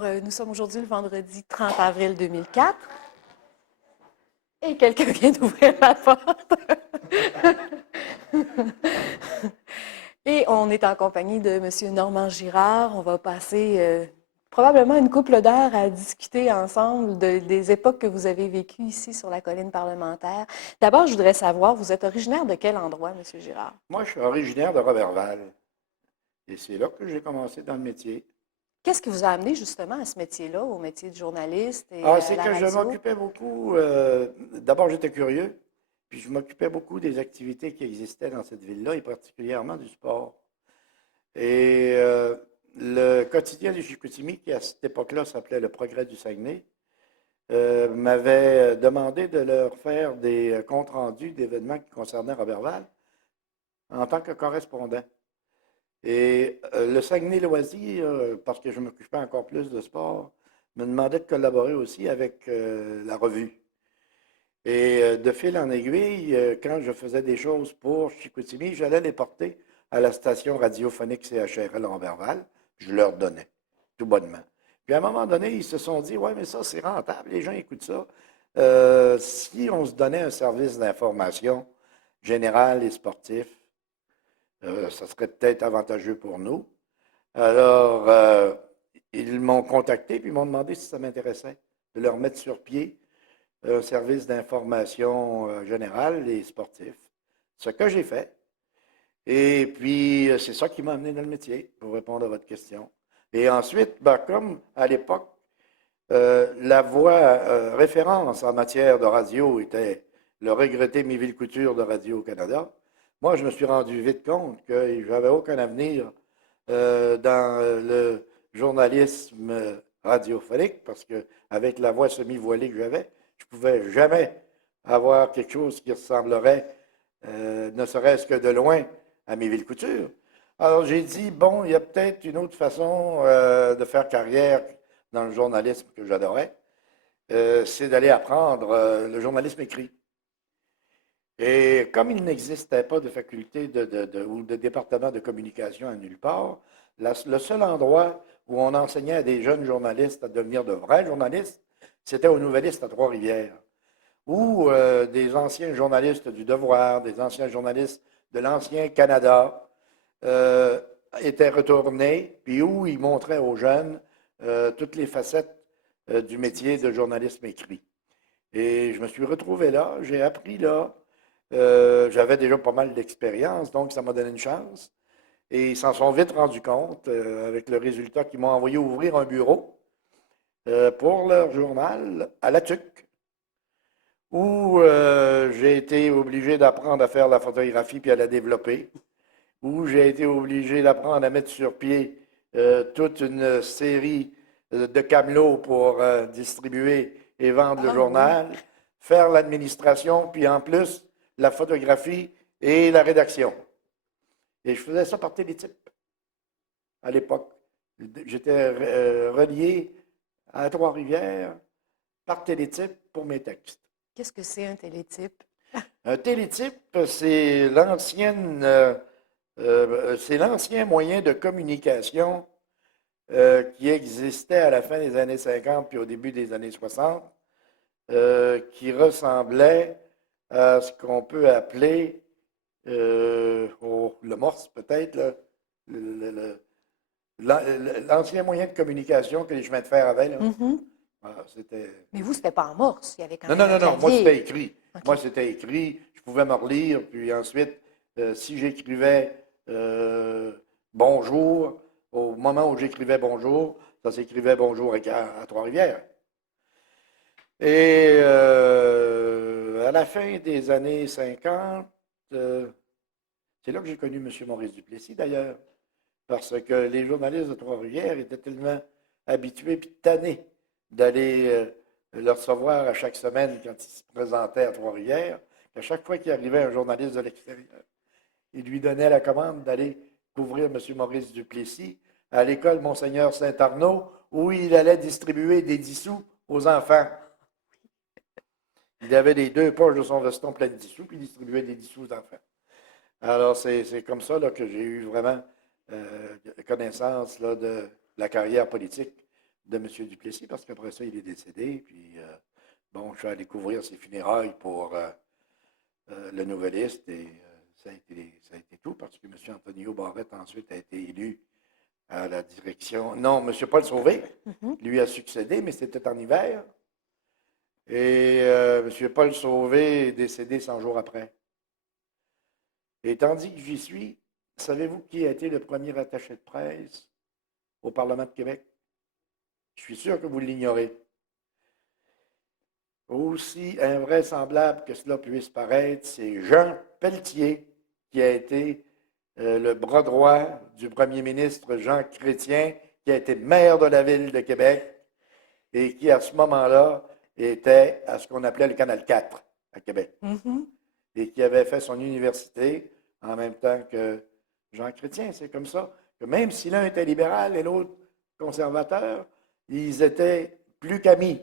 Alors, nous sommes aujourd'hui le vendredi 30 avril 2004 et quelqu'un vient d'ouvrir la porte. Et on est en compagnie de M. Normand Girard. On va passer probablement une couple d'heures à discuter ensemble des époques que vous avez vécues ici sur la colline parlementaire. D'abord, je voudrais savoir, vous êtes originaire de quel endroit, M. Girard? Moi, je suis originaire de Roberval. Et c'est là que j'ai commencé dans le métier. Qu'est-ce qui vous a amené justement à ce métier-là, au métier de journaliste et Ah, à c'est la que je radio? m'occupais beaucoup. D'abord, j'étais curieux. Puis je m'occupais beaucoup des activités qui existaient dans cette ville-là, et particulièrement du sport. Et le quotidien du Chicoutimi, qui à cette époque-là s'appelait Le Progrès du Saguenay, m'avait demandé de leur faire des comptes rendus d'événements qui concernaient Roberval en tant que correspondant. Et le Saguenay-Loisirs, parce que je m'occupais encore plus de sport, me demandait de collaborer aussi avec la revue. Et de fil en aiguille, quand je faisais des choses pour Chicoutimi, j'allais les porter à la station radiophonique CHRL Lamberval. Je leur donnais, tout bonnement. Puis à un moment donné, ils se sont dit, ouais, mais ça, c'est rentable, les gens écoutent ça. Si on se donnait un service d'information général et sportif, ça serait peut-être avantageux pour nous. Alors, ils m'ont contacté puis ils m'ont demandé si ça m'intéressait de leur mettre sur pied un service d'information générale et sportif. Ce que j'ai fait. Et puis, c'est ça qui m'a amené dans le métier, pour répondre à votre question. Et ensuite, ben, comme à l'époque, la voix référence en matière de radio était le regretté Miville Couture de Radio-Canada, moi, je me suis rendu vite compte que je n'avais aucun avenir dans le journalisme radiophonique parce qu'avec la voix semi-voilée que j'avais, je ne pouvais jamais avoir quelque chose qui ressemblerait, ne serait-ce que de loin, à Miville Couture. Alors j'ai dit, bon, il y a peut-être une autre façon de faire carrière dans le journalisme que j'adorais, c'est d'aller apprendre le journalisme écrit. Et comme il n'existait pas de faculté ou de département de communication à nulle part, le seul endroit où on enseignait à des jeunes journalistes à devenir de vrais journalistes, c'était aux Nouvellistes à Trois-Rivières, où des anciens journalistes du Devoir, des anciens journalistes de l'ancien Canada euh, étaient retournés, puis où ils montraient aux jeunes toutes les facettes du métier de journalisme écrit. Et je me suis retrouvé là, j'ai appris là. J'avais déjà pas mal d'expérience, donc ça m'a donné une chance. Et ils s'en sont vite rendus compte avec le résultat qu'ils m'ont envoyé ouvrir un bureau pour leur journal à La Tuque, où j'ai été obligé d'apprendre à faire la photographie puis à la développer, où j'ai été obligé d'apprendre à mettre sur pied toute une série de camelots pour distribuer et vendre le Ah oui. journal, faire l'administration, puis en plus la photographie et la rédaction. Et je faisais ça par télétype à l'époque. J'étais relié à Trois-Rivières par télétype pour mes textes. Qu'est-ce que c'est un télétype? Un télétype, c'est l'ancien moyen de communication qui existait à la fin des années 50 puis au début des années 60, qui ressemblait à ce qu'on peut appeler le morse peut-être, l'ancien moyen de communication que les chemins de fer avaient. Là. Mhm. Voilà, c'était... Mais vous, c'était pas en morse. Il y avait quand Non, même non, un non, non, moi c'était clavier. écrit. OK. Moi c'était écrit, je pouvais me relire, puis ensuite, si j'écrivais bonjour, au moment où j'écrivais bonjour, ça s'écrivait bonjour à Trois-Rivières. Et à la fin des années 50, c'est là que j'ai connu M. Maurice Duplessis d'ailleurs, parce que les journalistes de Trois-Rivières étaient tellement habitués puis tannés d'aller le recevoir à chaque semaine quand il se présentait à Trois-Rivières, qu'à chaque fois qu'il arrivait un journaliste de l'extérieur, il lui donnait la commande d'aller couvrir M. Maurice Duplessis à l'école Monseigneur Saint-Arnaud, où il allait distribuer des dissous aux enfants. Il avait les deux poches de son veston pleines de dissous, puis il distribuait des dissous aux enfants. Alors, c'est comme ça là, que j'ai eu vraiment connaissance là, de la carrière politique de M. Duplessis, parce qu'après ça, il est décédé. Puis, bon, je suis allé couvrir ses funérailles pour le Nouvelliste et ça a été tout, parce que M. Antonio Barrette ensuite a été élu à la direction. Non, M. Paul Sauvé lui a succédé, mais c'était en hiver. Et M. Paul Sauvé est décédé 100 jours après. Et tandis que j'y suis, savez-vous qui a été le premier attaché de presse au Parlement de Québec? Je suis sûr que vous l'ignorez. Aussi invraisemblable que cela puisse paraître, c'est Jean Pelletier qui a été le bras droit du premier ministre Jean Chrétien, qui a été maire de la ville de Québec et qui, à ce moment-là, était à ce qu'on appelait le Canal 4 à Québec. Et qui avait fait son université en même temps que Jean Chrétien. C'est comme ça que même si l'un était libéral et l'autre conservateur, ils étaient plus qu'amis.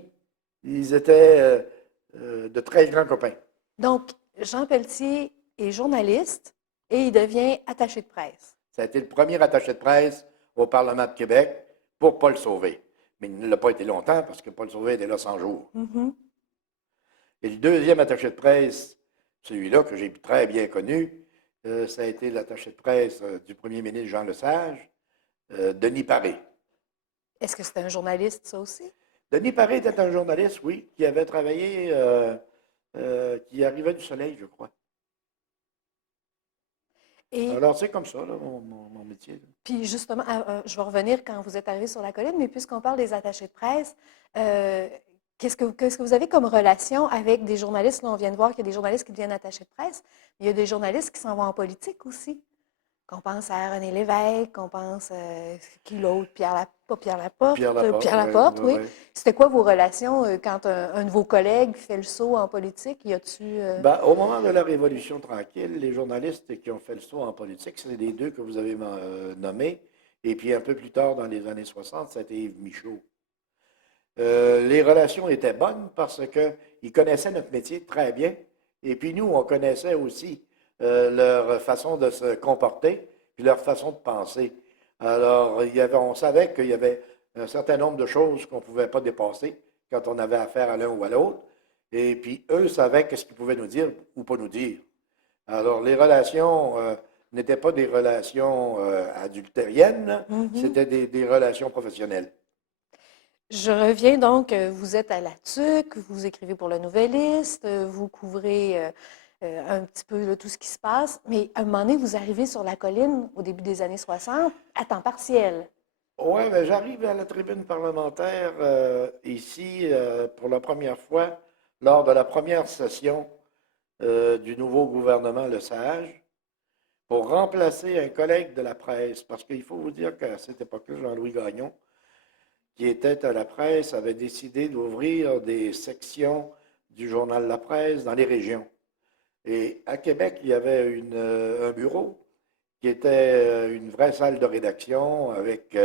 Ils étaient de très grands copains. Donc, Jean Pelletier est journaliste et il devient attaché de presse. Ça a été le premier attaché de presse au Parlement de Québec pour Paul Sauvé. Mais il ne l'a pas été longtemps parce que Paul Sauvé était là 100 jours. Et le deuxième attaché de presse, celui-là que j'ai très bien connu, ça a été l'attaché de presse du premier ministre Jean Lesage, Denis Paré. Est-ce que c'est un journaliste, ça aussi? Denis Paré était un journaliste, oui, qui avait travaillé, qui arrivait du Soleil, je crois. Et, alors, c'est comme ça, là, mon métier. Là. Puis, justement, je vais revenir quand vous êtes arrivé sur la colline, mais puisqu'on parle des attachés de presse, qu'est-ce que vous avez comme relation avec des journalistes? Là, on vient de voir qu'il y a des journalistes qui deviennent attachés de presse, mais il y a des journalistes qui s'en vont en politique aussi. Qu'on pense à René Lévesque, qu'on pense qui l'autre, pas Pierre Laporte, Pierre Laporte, oui. C'était quoi vos relations quand un de vos collègues fait le saut en politique? Y a-tu Ben, au moment de la Révolution tranquille, les journalistes qui ont fait le saut en politique, c'est les deux que vous avez nommés. Et puis un peu plus tard, dans les années 60, c'était Yves Michaud. Les relations étaient bonnes parce qu'ils connaissaient notre métier très bien. Et puis nous, on connaissait aussi leur façon de se comporter, puis leur façon de penser. Alors, on savait qu'il y avait un certain nombre de choses qu'on ne pouvait pas dépasser quand on avait affaire à l'un ou à l'autre. Et puis, eux savaient qu'est-ce qu'ils pouvaient nous dire ou pas nous dire. Alors, les relations n'étaient pas des relations adultériennes, c'était des relations professionnelles. Je reviens donc, vous êtes à la TUC, vous écrivez pour le Nouvelliste, vous couvrez un petit peu là, tout ce qui se passe, mais à un moment donné, vous arrivez sur la colline au début des années 60 à temps partiel. Oui, ben, j'arrive à la tribune parlementaire ici pour la première fois lors de la première session du nouveau gouvernement Lesage pour remplacer un collègue de la presse, parce qu'il faut vous dire qu'à cette époque-là, Jean-Louis Gagnon, qui était à la presse, avait décidé d'ouvrir des sections du journal La Presse dans les régions. Et à Québec, il y avait un bureau qui était une vraie salle de rédaction avec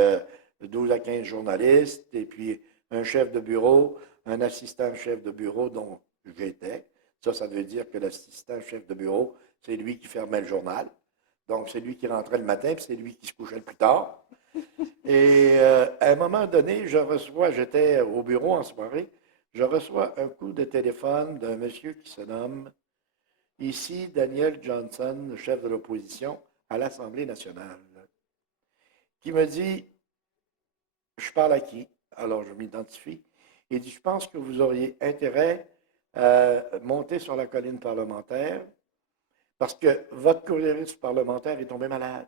12 à 15 journalistes et puis un chef de bureau, un assistant chef de bureau dont j'étais. Ça veut dire que l'assistant chef de bureau, c'est lui qui fermait le journal. Donc, c'est lui qui rentrait le matin, puis c'est lui qui se couchait le plus tard. Et à un moment donné, j'étais au bureau en soirée, je reçois un coup de téléphone d'un monsieur qui se nomme ici Daniel Johnson, le chef de l'opposition à l'Assemblée nationale, qui me dit, je parle à qui? Alors je m'identifie. Il dit, je pense que vous auriez intérêt à monter sur la colline parlementaire parce que votre courriériste parlementaire est tombé malade.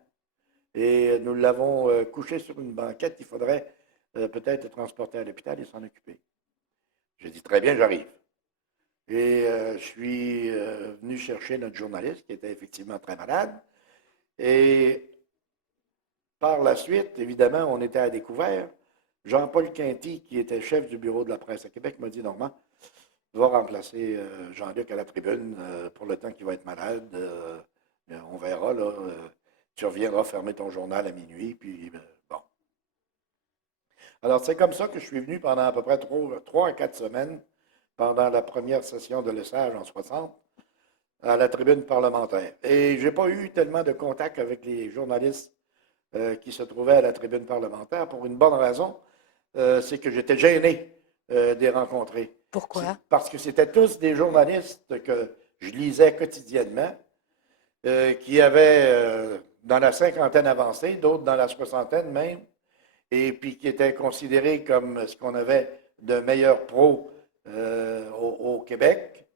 Et nous l'avons couché sur une banquette. Il faudrait peut-être le transporter à l'hôpital et s'en occuper. J'ai dit, très bien, j'arrive. Et je suis venu chercher notre journaliste qui était effectivement très malade. Et par la suite, évidemment, on était à découvert. Jean-Paul Quinty, qui était chef du bureau de la presse à Québec, m'a dit, Normand, tu vas remplacer Jean-Luc à la tribune pour le temps qu'il va être malade. On verra, là. Tu reviendras fermer ton journal à minuit, puis bon. Alors, c'est comme ça que je suis venu pendant à peu près 3 à 4 semaines, pendant la première session de Lesage en 60, à la tribune parlementaire. Et je n'ai pas eu tellement de contact avec les journalistes qui se trouvaient à la tribune parlementaire pour une bonne raison, c'est que j'étais gêné de les rencontrer. Pourquoi? Parce que c'était tous des journalistes que je lisais quotidiennement, qui avaient dans la cinquantaine avancée, d'autres dans la soixantaine même, et puis qui étaient considérés comme ce qu'on avait de meilleurs pros au Québec,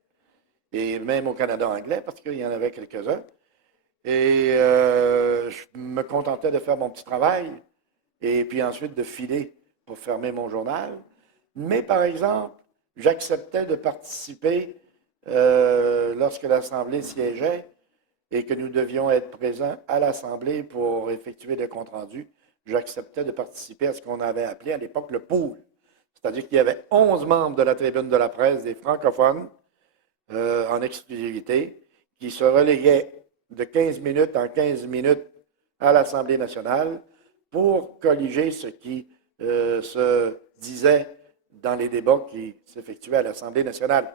et même au Canada anglais, parce qu'il y en avait quelques-uns. Et je me contentais de faire mon petit travail, et puis ensuite de filer pour fermer mon journal. Mais par exemple, j'acceptais de participer lorsque l'Assemblée siégeait et que nous devions être présents à l'Assemblée pour effectuer des comptes rendus. J'acceptais de participer à ce qu'on avait appelé à l'époque le pool. C'est-à-dire qu'il y avait 11 membres de la tribune de la presse, des francophones, en exclusivité, qui se reléguaient de 15 minutes en 15 minutes à l'Assemblée nationale pour colliger ce qui se disait dans les débats qui s'effectuaient à l'Assemblée nationale.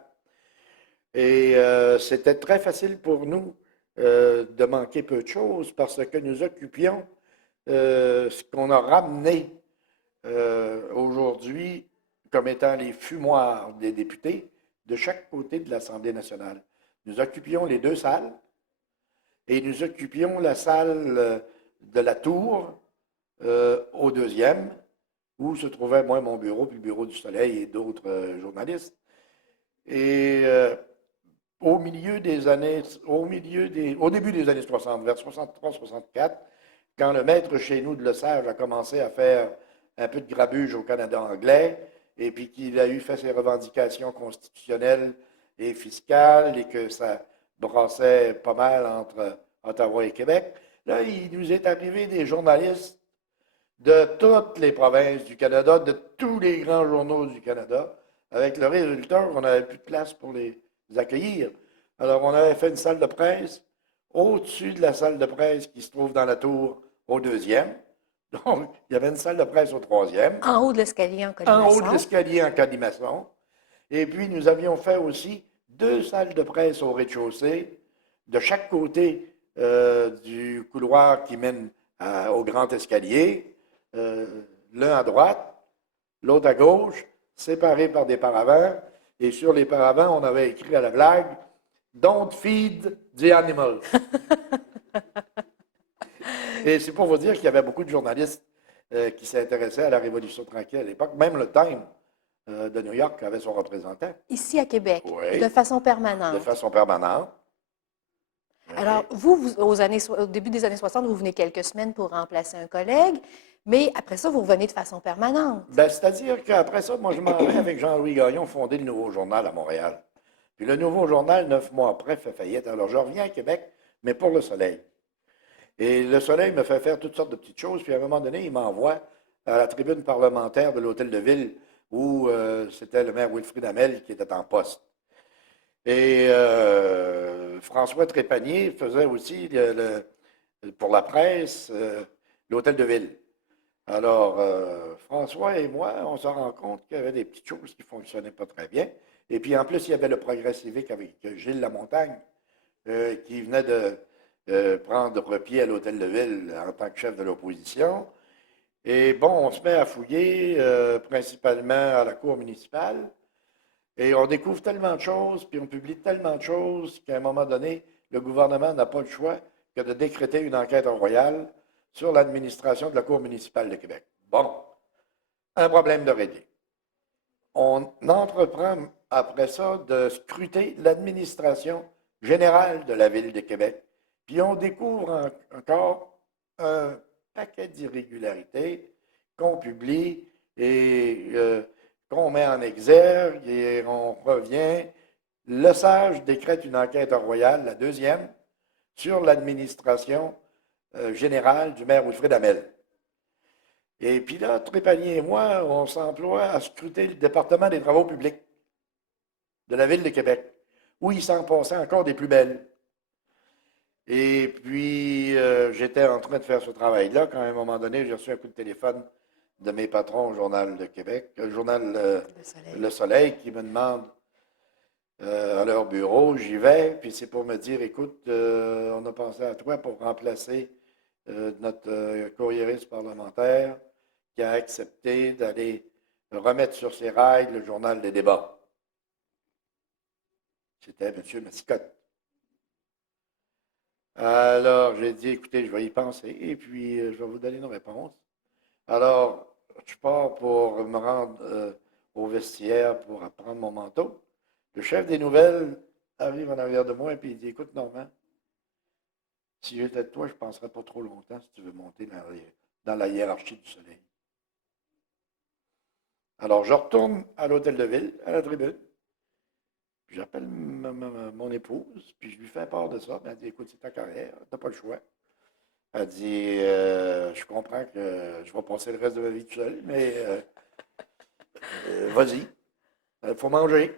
Et c'était très facile pour nous de manquer peu de choses parce que nous occupions ce qu'on a ramené aujourd'hui comme étant les fumoirs des députés de chaque côté de l'Assemblée nationale. Nous occupions les deux salles et nous occupions la salle de la tour au deuxième, où se trouvait moi mon bureau, puis le bureau du Soleil et d'autres journalistes. Et au début des années 60, vers 63-64, quand le maître chez nous de Lesage a commencé à faire un peu de grabuge au Canada anglais, et puis qu'il a fait ses revendications constitutionnelles et fiscales, et que ça brassait pas mal entre Ottawa et Québec, là, il nous est arrivé des journalistes de toutes les provinces du Canada, de tous les grands journaux du Canada, avec le résultat qu'on n'avait plus de place pour les accueillir. Alors, on avait fait une salle de presse au-dessus de la salle de presse qui se trouve dans la tour au deuxième. Donc, il y avait une salle de presse au troisième. En haut de l'escalier en En haut de colimaçon. l'escalier en colimaçon. Et puis, nous avions fait aussi 2 salles de presse au rez-de-chaussée, de chaque côté du couloir qui mène au grand escalier, l'un à droite, l'autre à gauche, séparés par des paravents. Et sur les paravents, on avait écrit à la blague Don't feed the animals. Et c'est pour vous dire qu'il y avait beaucoup de journalistes qui s'intéressaient à la Révolution tranquille à l'époque. Même le Time de New York avait son représentant. Ici à Québec, Oui, de façon de permanente. façon permanente. Oui. Alors, au début des années 60, vous venez quelques semaines pour remplacer un collègue, mais après ça, vous revenez de façon permanente. Ben, c'est-à-dire qu'après ça, moi, je m'en vais avec Jean-Louis Gagnon fonder le Nouveau Journal à Montréal. Puis le Nouveau Journal, 9 mois après, fait faillite. Alors, je reviens à Québec, mais pour le Soleil. Et le Soleil me fait faire toutes sortes de petites choses. Puis à un moment donné, il m'envoie à la tribune parlementaire de l'Hôtel de Ville, où c'était le maire Wilfrid Hamel qui était en poste. Et François Trépanier faisait aussi, pour la presse, l'Hôtel de Ville. Alors, François et moi, on se rend compte qu'il y avait des petites choses qui ne fonctionnaient pas très bien. Et puis, en plus, il y avait le Progrès civique avec Gilles Lamontagne, qui venait de prendre pied à l'Hôtel de Ville en tant que chef de l'opposition. Et bon, on se met à fouiller, principalement à la cour municipale. Et on découvre tellement de choses, puis on publie tellement de choses qu'à un moment donné, le gouvernement n'a pas le choix que de décréter une enquête royale sur l'administration de la Cour municipale de Québec. Bon, un problème de régler. On entreprend après ça de scruter l'administration générale de la Ville de Québec, puis on découvre encore un paquet d'irrégularités qu'on publie et qu'on met en exergue et on revient. Le Sage décrète une enquête royale, la deuxième, sur l'administration générale du maire Wilfrid Hamel. Et puis là, Trépanier et moi, on s'emploie à scruter le département des travaux publics de la Ville de Québec, où il s'en passait encore des plus belles. Et puis, j'étais en train de faire ce travail-là quand à un moment donné, j'ai reçu un coup de téléphone de mes patrons au Journal de Québec, le journal Le Soleil, qui me demande à leur bureau, j'y vais, puis c'est pour me dire, écoute, on a pensé à toi pour remplacer notre courriériste parlementaire qui a accepté d'aller remettre sur ses rails le journal des débats. C'était M. Massicotte. Alors, j'ai dit, écoutez, je vais y penser et puis je vais vous donner une réponse. Alors, je pars pour me rendre au vestiaire pour prendre mon manteau. Le chef des nouvelles arrive en arrière de moi et puis il dit, écoute, Normand, si j'étais de toi, je ne penserais pas trop longtemps si tu veux monter dans la hiérarchie du Soleil. Alors, je retourne à l'hôtel de ville, à la tribune. Puis j'appelle mon épouse, puis je lui fais part de ça. Elle dit, écoute, c'est ta carrière, tu n'as pas le choix. Elle dit, je comprends que je vais passer le reste de ma vie tout seul, mais vas-y, il faut manger.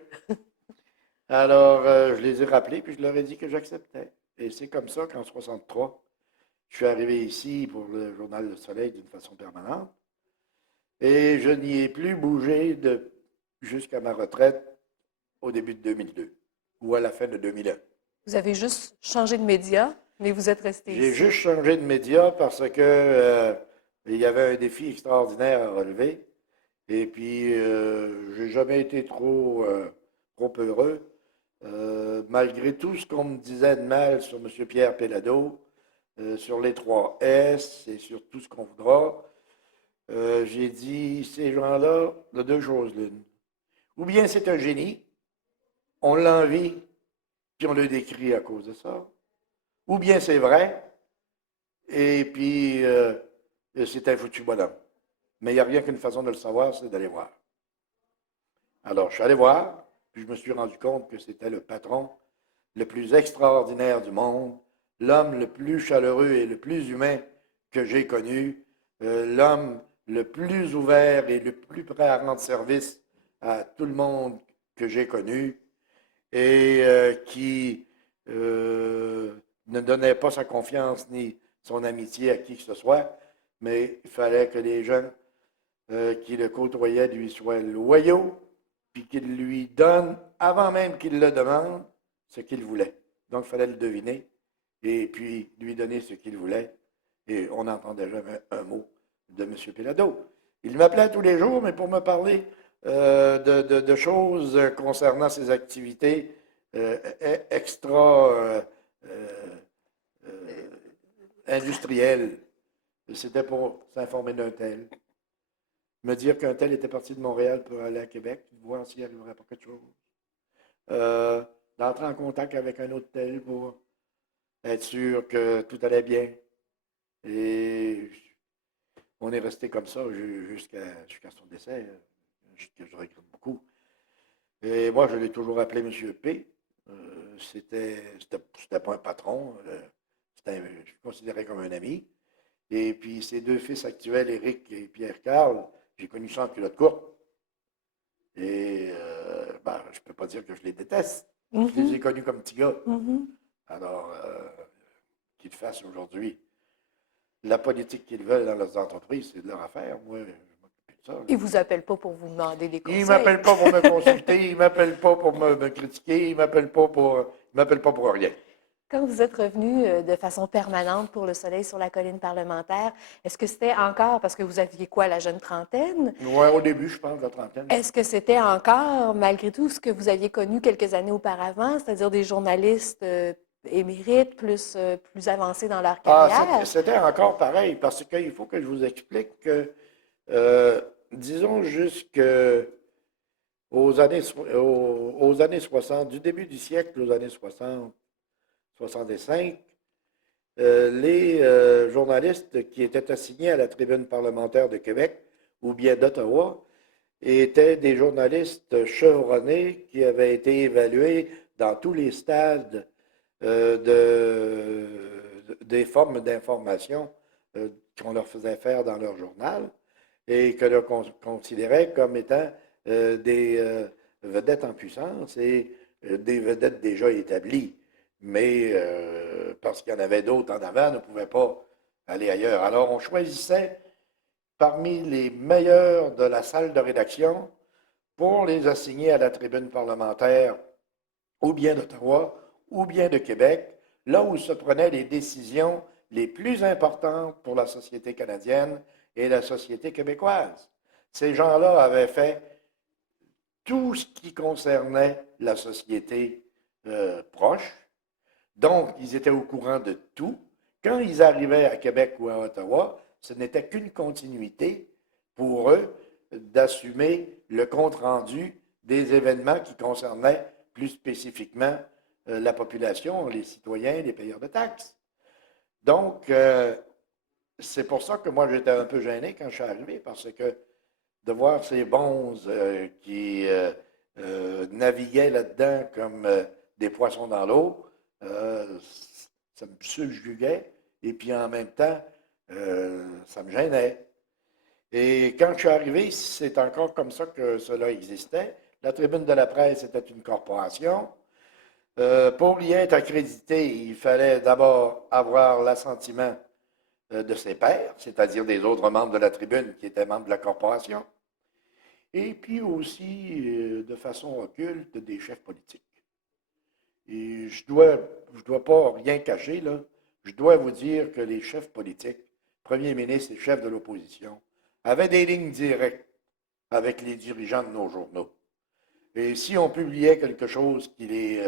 Alors, je les ai rappelés, puis je leur ai dit que j'acceptais. Et c'est comme ça qu'en 63, je suis arrivé ici pour le journal Le Soleil d'une façon permanente. Et je n'y ai plus bougé jusqu'à ma retraite au début de 2002 ou à la fin de 2001. Vous avez juste changé de média, mais vous êtes resté J'ai ici. juste changé de média parce que il y avait un défi extraordinaire à relever. Et puis, je n'ai jamais été trop heureux. Malgré tout ce qu'on me disait de mal sur M. Pierre Péladeau, sur les 3 S et sur tout ce qu'on voudra, j'ai dit, ces gens-là, de deux choses l'une. Ou bien c'est un génie, on l'envie, puis on le décrit à cause de ça. Ou bien c'est vrai, et puis c'est un foutu bonhomme. Mais il n'y a rien qu'une façon de le savoir, c'est d'aller voir. Alors, je suis allé voir, puis je me suis rendu compte que c'était le patron le plus extraordinaire du monde, l'homme le plus chaleureux et le plus humain que j'ai connu, l'homme le plus ouvert et le plus prêt à rendre service à tout le monde que j'ai connu, et qui ne donnait pas sa confiance ni son amitié à qui que ce soit, mais il fallait que les gens qui le côtoyaient lui soient loyaux, puis qu'ils lui donnent, avant même qu'il le demande, ce qu'il voulait. Donc, il fallait le deviner, et puis lui donner ce qu'il voulait, et on n'entendait jamais un mot de M. Péladeau. Il m'appelait tous les jours, mais pour me parler de choses concernant ses activités extra industrielles. C'était pour s'informer d'un tel. Me dire qu'un tel était parti de Montréal pour aller à Québec, voir s'il arriverait pas quelque chose. D'entrer en contact avec un autre tel pour être sûr que tout allait bien. Et on est resté comme ça jusqu'à son décès, que je regrette beaucoup. Et moi, je l'ai toujours appelé M. P. C'était pas un patron, je le considérais comme un ami. Et puis ses deux fils actuels, Éric et Pierre-Carl, j'ai connu ça en culotte courte. Et je ne peux pas dire que je les déteste. Je les ai connus comme petits gars. Alors, qu'ils fassent aujourd'hui la politique qu'ils veulent dans leurs entreprises, c'est de leur affaire. Moi, je m'occupe de ça. Ils ne vous appellent pas pour vous demander des conseils. Ils ne m'appellent pas pour me consulter, ils ne m'appellent pas pour me critiquer, ils ne m'appellent pas pour rien. Quand vous êtes revenu de façon permanente pour Le Soleil sur la colline parlementaire, est-ce que c'était encore, parce que vous aviez quoi, la jeune trentaine? Oui, au début, je pense, la trentaine. Est-ce que c'était encore, malgré tout, ce que vous aviez connu quelques années auparavant, c'est-à-dire des journalistes émérites, plus avancés dans leur carrière? C'était encore pareil, parce qu'il faut que je vous explique que, disons jusqu'aux années 60, du début du siècle aux années 60, 65, les journalistes qui étaient assignés à la tribune parlementaire de Québec ou bien d'Ottawa étaient des journalistes chevronnés qui avaient été évalués dans tous les stades des formes d'information qu'on leur faisait faire dans leur journal et que l'on considérait comme étant des vedettes en puissance et des vedettes déjà établies. Mais parce qu'il y en avait d'autres en avant, ne pouvaient pas aller ailleurs. Alors, on choisissait parmi les meilleurs de la salle de rédaction pour les assigner à la tribune parlementaire ou bien d'Ottawa ou bien de Québec, là où se prenaient les décisions les plus importantes pour la société canadienne et la société québécoise. Ces gens-là avaient fait tout ce qui concernait la société proche. Donc, ils étaient au courant de tout. Quand ils arrivaient à Québec ou à Ottawa, ce n'était qu'une continuité pour eux d'assumer le compte-rendu des événements qui concernaient plus spécifiquement la population, les citoyens, les payeurs de taxes. Donc, c'est pour ça que moi, j'étais un peu gêné quand je suis arrivé, parce que de voir ces bonzes qui naviguaient là-dedans comme des poissons dans l'eau, ça me subjuguait et puis en même temps, ça me gênait. Et quand je suis arrivé, c'est encore comme ça que cela existait. La Tribune de la presse était une corporation. Pour y être accrédité, il fallait d'abord avoir l'assentiment de ses pairs, c'est-à-dire des autres membres de la Tribune qui étaient membres de la corporation, et puis aussi, de façon occulte, des chefs politiques. Et je dois pas rien cacher, là. Je dois vous dire que les chefs politiques, premiers ministres et chefs de l'opposition, avaient des lignes directes avec les dirigeants de nos journaux. Et si on publiait quelque chose qui les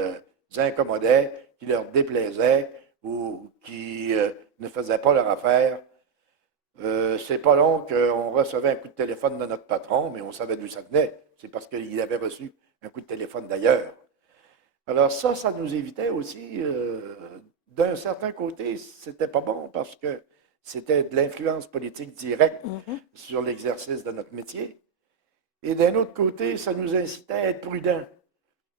incommodait, qui leur déplaisait ou qui ne faisait pas leur affaire, c'est pas long qu'on recevait un coup de téléphone de notre patron, mais on savait d'où ça venait. C'est parce qu'il avait reçu un coup de téléphone d'ailleurs. Alors ça nous évitait aussi, d'un certain côté, c'était pas bon parce que c'était de l'influence politique directe sur l'exercice de notre métier. Et d'un autre côté, ça nous incitait à être prudents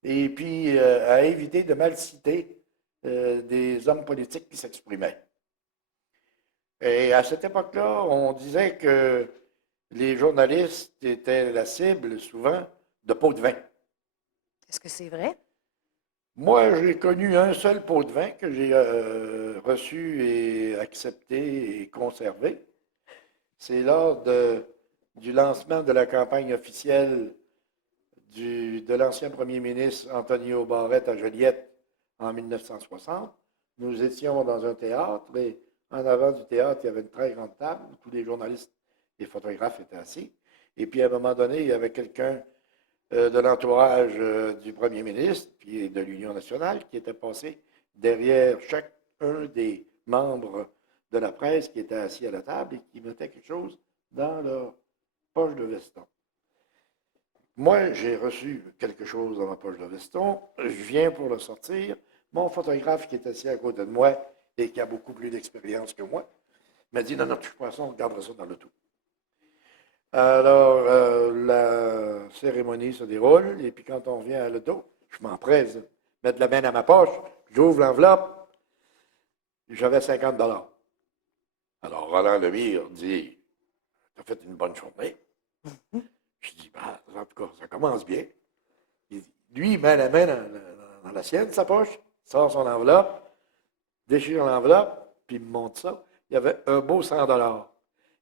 et puis à éviter de mal citer des hommes politiques qui s'exprimaient. Et à cette époque-là, on disait que les journalistes étaient la cible souvent de pots de vin. Est-ce que c'est vrai? Moi, j'ai connu un seul pot de vin que j'ai reçu et accepté et conservé. C'est lors du lancement de la campagne officielle de l'ancien premier ministre Antonio Barrette à Joliette en 1960. Nous étions dans un théâtre et en avant du théâtre, il y avait une très grande table où tous les journalistes et photographes étaient assis. Et puis, à un moment donné, il y avait quelqu'un de l'entourage du premier ministre puis de l'Union nationale qui était passé derrière chacun des membres de la presse qui étaient assis à la table et qui mettaient quelque chose dans leur poche de veston. Moi, j'ai reçu quelque chose dans ma poche de veston. Je viens pour le sortir. Mon photographe qui est assis à côté de moi et qui a beaucoup plus d'expérience que moi m'a dit, non, non, touche pas à ça, on gardera ça dans l'auto. Alors, la cérémonie se déroule, et puis quand on vient à l'auto, je m'empresse de mettre la main dans ma poche, j'ouvre l'enveloppe, j'avais 50 $. Alors, Roland Lemire dit, t'as fait une bonne journée. Je dis, bah, en tout cas, ça commence bien. Lui, il met la main dans la sienne, sa poche, sort son enveloppe, déchire l'enveloppe, puis il me montre ça. Il y avait un beau 100 $.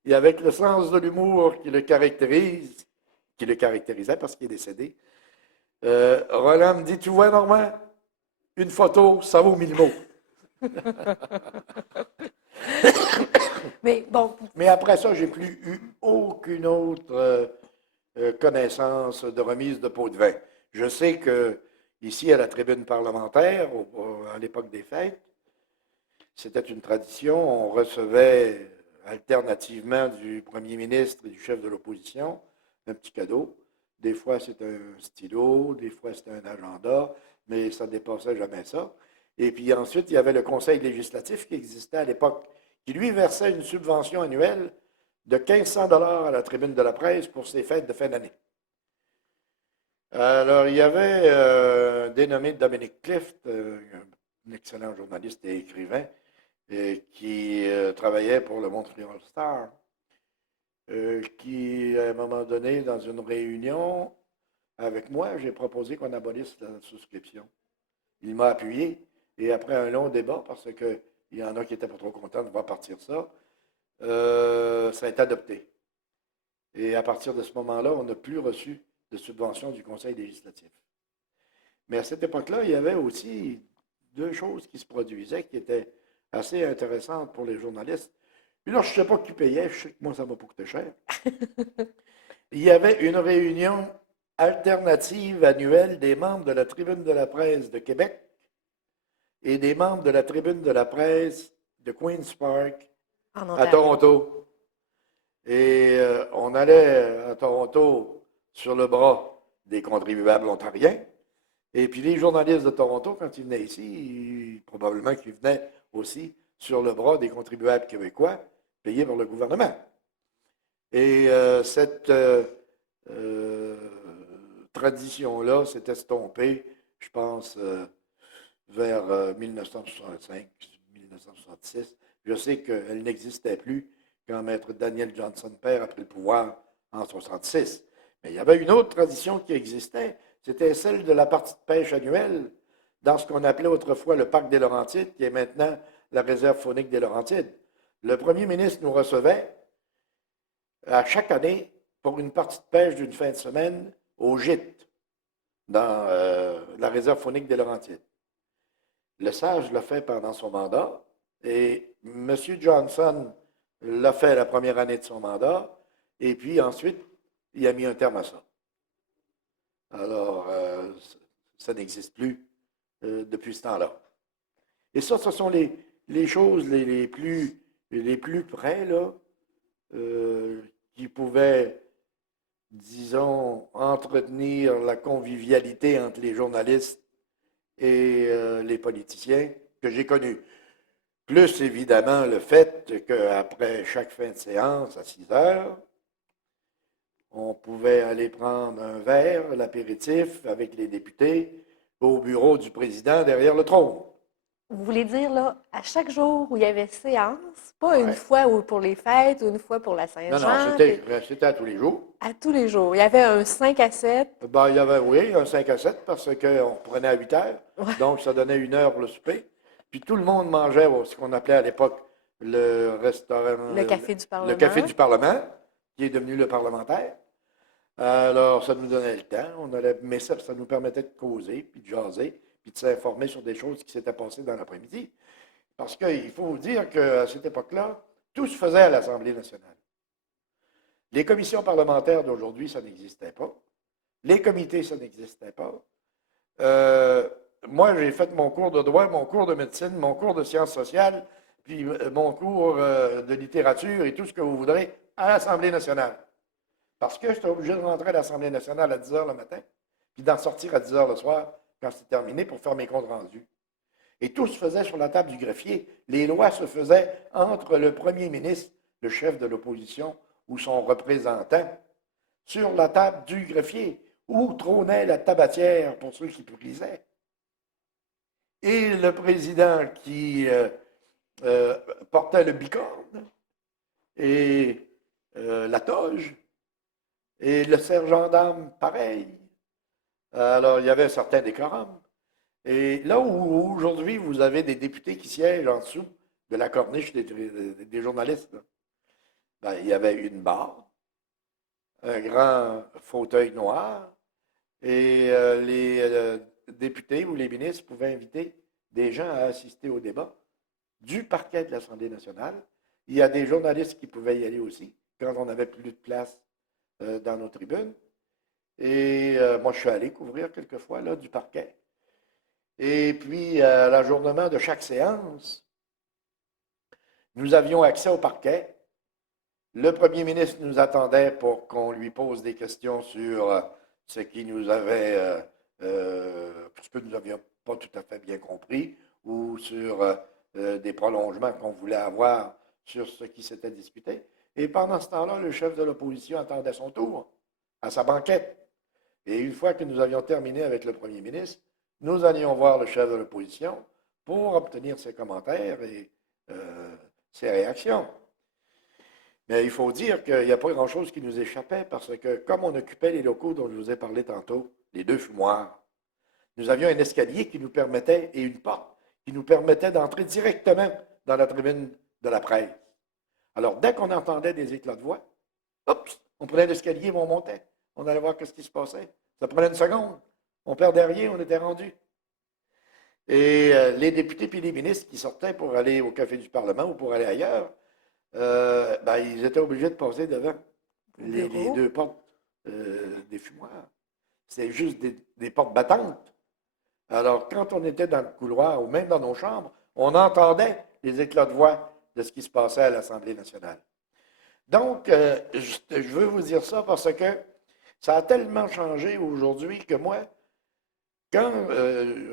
Et avec le sens de l'humour qui le caractérise, qui le caractérisait parce qu'il est décédé, Roland me dit, tu vois, Normand, une photo, ça vaut 1000 mots. Mais bon, Mais après ça, j'ai plus eu aucune autre connaissance de remise de pots de vin. Je sais que ici, à la tribune parlementaire, à l'époque des fêtes, c'était une tradition. On recevait alternativement du premier ministre et du chef de l'opposition un petit cadeau. Des fois, c'était un stylo, des fois, c'était un agenda, mais ça ne dépassait jamais ça. Et puis ensuite, il y avait le conseil législatif qui existait à l'époque, qui lui versait une subvention annuelle de 1500 $ à la tribune de la presse pour ses fêtes de fin d'année. Alors, il y avait un dénommé Dominique Clift, un excellent journaliste et écrivain, qui travaillait pour le Montreal Star, qui, à un moment donné, dans une réunion avec moi, j'ai proposé qu'on abolisse la souscription. Il m'a appuyé, et après un long débat, parce qu'il y en a qui n'étaient pas trop contents de voir partir ça, ça a été adopté. Et à partir de ce moment-là, on n'a plus reçu de subvention du Conseil législatif. Mais à cette époque-là, il y avait aussi deux choses qui se produisaient qui étaient assez intéressantes pour les journalistes. Puis là, je ne sais pas qui payait, je sais que moi, ça ne m'a pas coûté cher. il y avait une réunion alternative annuelle des membres de la Tribune de la presse de Québec et des membres de la Tribune de la presse de Queen's Park En à Ontario. Toronto. Et on allait à Toronto sur le bras des contribuables ontariens. Et puis les journalistes de Toronto, quand ils venaient ici, probablement qu'ils venaient aussi sur le bras des contribuables québécois payés par le gouvernement. Et cette tradition-là s'est estompée, je pense, vers 1965-1966. Je sais qu'elle n'existait plus quand Maître Daniel Johnson Père a pris le pouvoir en 1966. Mais il y avait une autre tradition qui existait, c'était celle de la partie de pêche annuelle dans ce qu'on appelait autrefois le parc des Laurentides, qui est maintenant la réserve faunique des Laurentides. Le premier ministre nous recevait à chaque année pour une partie de pêche d'une fin de semaine au gîte, dans la réserve faunique des Laurentides. Le sage l'a fait pendant son mandat et M. Johnson l'a fait la première année de son mandat et puis ensuite, il a mis un terme à ça. Alors, ça n'existe plus depuis ce temps-là. Et ça, ce sont les choses les plus près là, qui pouvaient, disons, entretenir la convivialité entre les journalistes et les politiciens que j'ai connus. Plus évidemment le fait qu'après chaque fin de séance, à 6 heures, on pouvait aller prendre un verre, l'apéritif, avec les députés, au bureau du président derrière le trône. Vous voulez dire, là, à chaque jour où il y avait séance, pas une Ouais. fois pour les fêtes ou une fois pour la Non, Saint-Jean, c'était à tous les jours. à tous les jours. Il y avait un 5 à 7. Ben, il y avait, oui, un 5 à 7 parce qu'on prenait à 8 heures. Ouais. Donc, ça donnait 1 heure pour le souper. Puis tout le monde mangeait ce qu'on appelait à l'époque le restaurant, Le café du le café Parlement. du Parlement, qui est devenu le parlementaire. Alors, ça nous donnait le temps. Mais ça nous permettait de causer, puis de jaser, puis de s'informer sur des choses qui s'étaient passées dans l'après-midi. Parce qu'il faut vous dire qu'à cette époque-là, tout se faisait à l'Assemblée nationale. Les commissions parlementaires d'aujourd'hui, ça n'existait pas. Les comités, ça n'existait pas. Moi, j'ai fait mon cours de droit, mon cours de médecine, mon cours de sciences sociales, puis mon cours de littérature et tout ce que vous voudrez à l'Assemblée nationale. Parce que j'étais obligé de rentrer à l'Assemblée nationale à 10 heures le matin, puis d'en sortir à 10 heures le soir quand c'était terminé pour faire mes comptes rendus. Et tout se faisait sur la table du greffier. Les lois se faisaient entre le premier ministre, le chef de l'opposition ou son représentant, sur la table du greffier, où trônait la tabatière pour ceux qui brisaient. Et le président qui portait le bicorne et la toge, et le sergent d'armes, pareil. Alors, il y avait un certain décorum. Et là où aujourd'hui, vous avez des députés qui siègent en dessous de la corniche des journalistes, ben, il y avait une barre, un grand fauteuil noir, et les députés ou les ministres pouvaient inviter des gens à assister au débat du parquet de l'Assemblée nationale. Il y a des journalistes qui pouvaient y aller aussi, quand on n'avait plus de place dans nos tribunes. Et moi, je suis allé couvrir quelquefois là, du parquet. Et puis, à l'ajournement de chaque séance, nous avions accès au parquet. Le premier ministre nous attendait pour qu'on lui pose des questions sur ce qui nous avait, ce que nous n'avions pas tout à fait bien compris, ou sur des prolongements qu'on voulait avoir sur ce qui s'était discuté. Et pendant ce temps-là, le chef de l'opposition attendait son tour à sa banquette. Et une fois que nous avions terminé avec le premier ministre, nous allions voir le chef de l'opposition pour obtenir ses commentaires et ses réactions. Mais il faut dire qu'il n'y a pas grand-chose qui nous échappait parce que comme on occupait les locaux dont je vous ai parlé tantôt, les deux fumoirs, nous avions un escalier qui nous permettait et une porte qui nous permettait d'entrer directement dans la tribune de la presse. Alors, dès qu'on entendait des éclats de voix, oups, on prenait l'escalier et on montait. On allait voir ce qui se passait. Ça prenait une seconde. On perdait rien, on était rendu. Et les députés puis les ministres qui sortaient pour aller au café du Parlement ou pour aller ailleurs, ben, ils étaient obligés de passer devant les deux portes des fumoirs. C'était juste des portes battantes. Alors, quand on était dans le couloir ou même dans nos chambres, on entendait les éclats de voix de ce qui se passait à l'Assemblée nationale. Donc, je veux vous dire ça parce que ça a tellement changé aujourd'hui que moi, quand,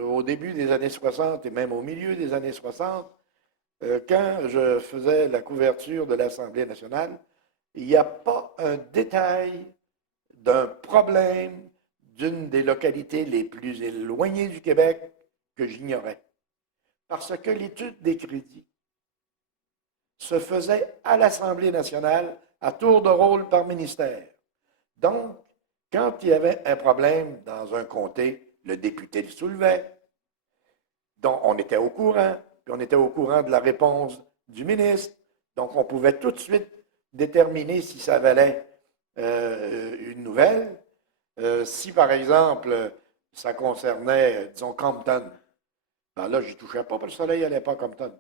au début des années 60 et même au milieu des années 60, quand je faisais la couverture de l'Assemblée nationale, il n'y a pas un détail d'un problème d'une des localités les plus éloignées du Québec que j'ignorais. Parce que l'étude des crédits se faisait à l'Assemblée nationale à tour de rôle par ministère. Donc, quand il y avait un problème dans un comté, le député le soulevait. Donc, on était au courant, puis on était au courant de la réponse du ministre. Donc, on pouvait tout de suite déterminer si ça valait une nouvelle. Si, par exemple, ça concernait, disons, Compton, ben là, j'y touchais pas, parce que le soleil n'allait pas à Compton.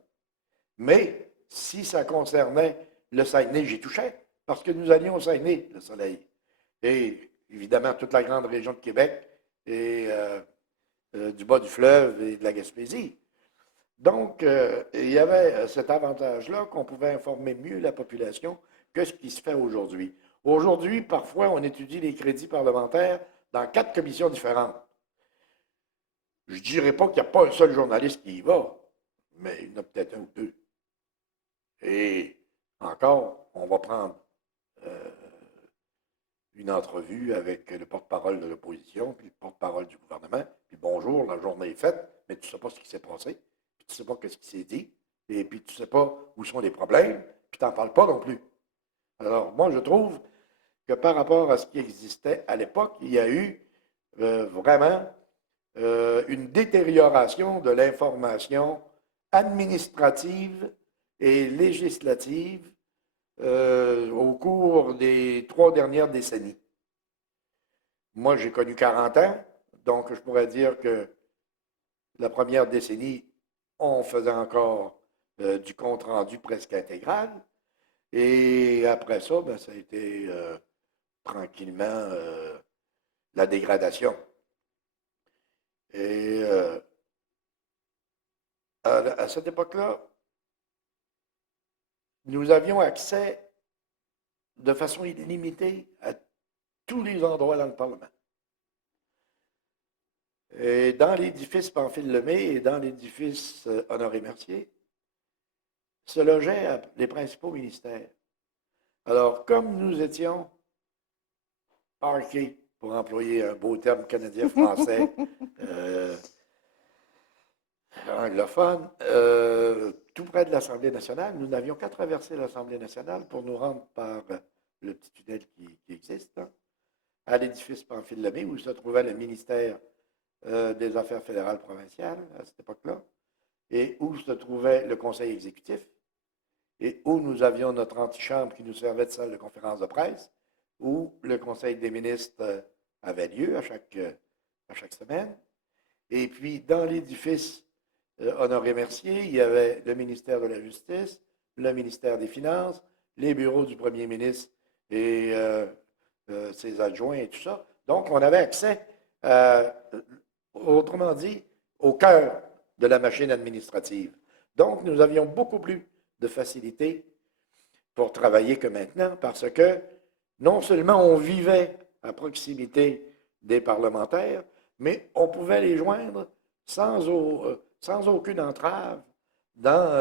Mais si ça concernait le Saguenay, j'y touchais, parce que nous allions au Saguenay, le soleil. Et évidemment, toute la grande région de Québec et du bas du fleuve et de la Gaspésie. Donc, il y avait cet avantage-là qu'on pouvait informer mieux la population que ce qui se fait aujourd'hui. Aujourd'hui, parfois, on étudie les crédits parlementaires dans 4 commissions différentes. Je ne dirais pas qu'il n'y a pas un seul journaliste qui y va, mais il y en a peut-être un ou deux. Et encore, on va prendre une entrevue avec le porte-parole de l'opposition, puis le porte-parole du gouvernement, puis bonjour, la journée est faite, mais tu ne sais pas ce qui s'est passé, puis tu ne sais pas ce qui s'est dit, et puis tu ne sais pas où sont les problèmes, puis tu n'en parles pas non plus. Alors, moi, je trouve que par rapport à ce qui existait à l'époque, il y a eu vraiment une détérioration de l'information administrative et législative au cours des 3 dernières décennies. Moi, j'ai connu 40 ans, donc je pourrais dire que la première décennie, on faisait encore du compte-rendu presque intégral. Et après ça, ben, ça a été tranquillement la dégradation. Et à cette époque-là, nous avions accès de façon illimitée à tous les endroits dans le Parlement. Et dans l'édifice Pamphile-Lemay et dans l'édifice Honoré-Mercier se logeaient les principaux ministères. Alors, comme nous étions parqués, pour employer un beau terme canadien-français, anglophone, tout près de l'Assemblée nationale, nous n'avions qu'à traverser l'Assemblée nationale pour nous rendre par le petit tunnel qui existe, hein, à l'édifice Pamphile-Lemay, où se trouvait le ministère des Affaires fédérales provinciales à cette époque-là, et où se trouvait le conseil exécutif, et où nous avions notre antichambre qui nous servait de salle de conférence de presse, où le conseil des ministres avait lieu à chaque semaine. Et puis, dans l'édifice Honoré-Mercier, il y avait le ministère de la Justice, le ministère des Finances, les bureaux du premier ministre et ses adjoints et tout ça. Donc, on avait accès, autrement dit, au cœur de la machine administrative. Donc, nous avions beaucoup plus de facilité pour travailler que maintenant, parce que non seulement on vivait à proximité des parlementaires, mais on pouvait les joindre sans aucune entrave dans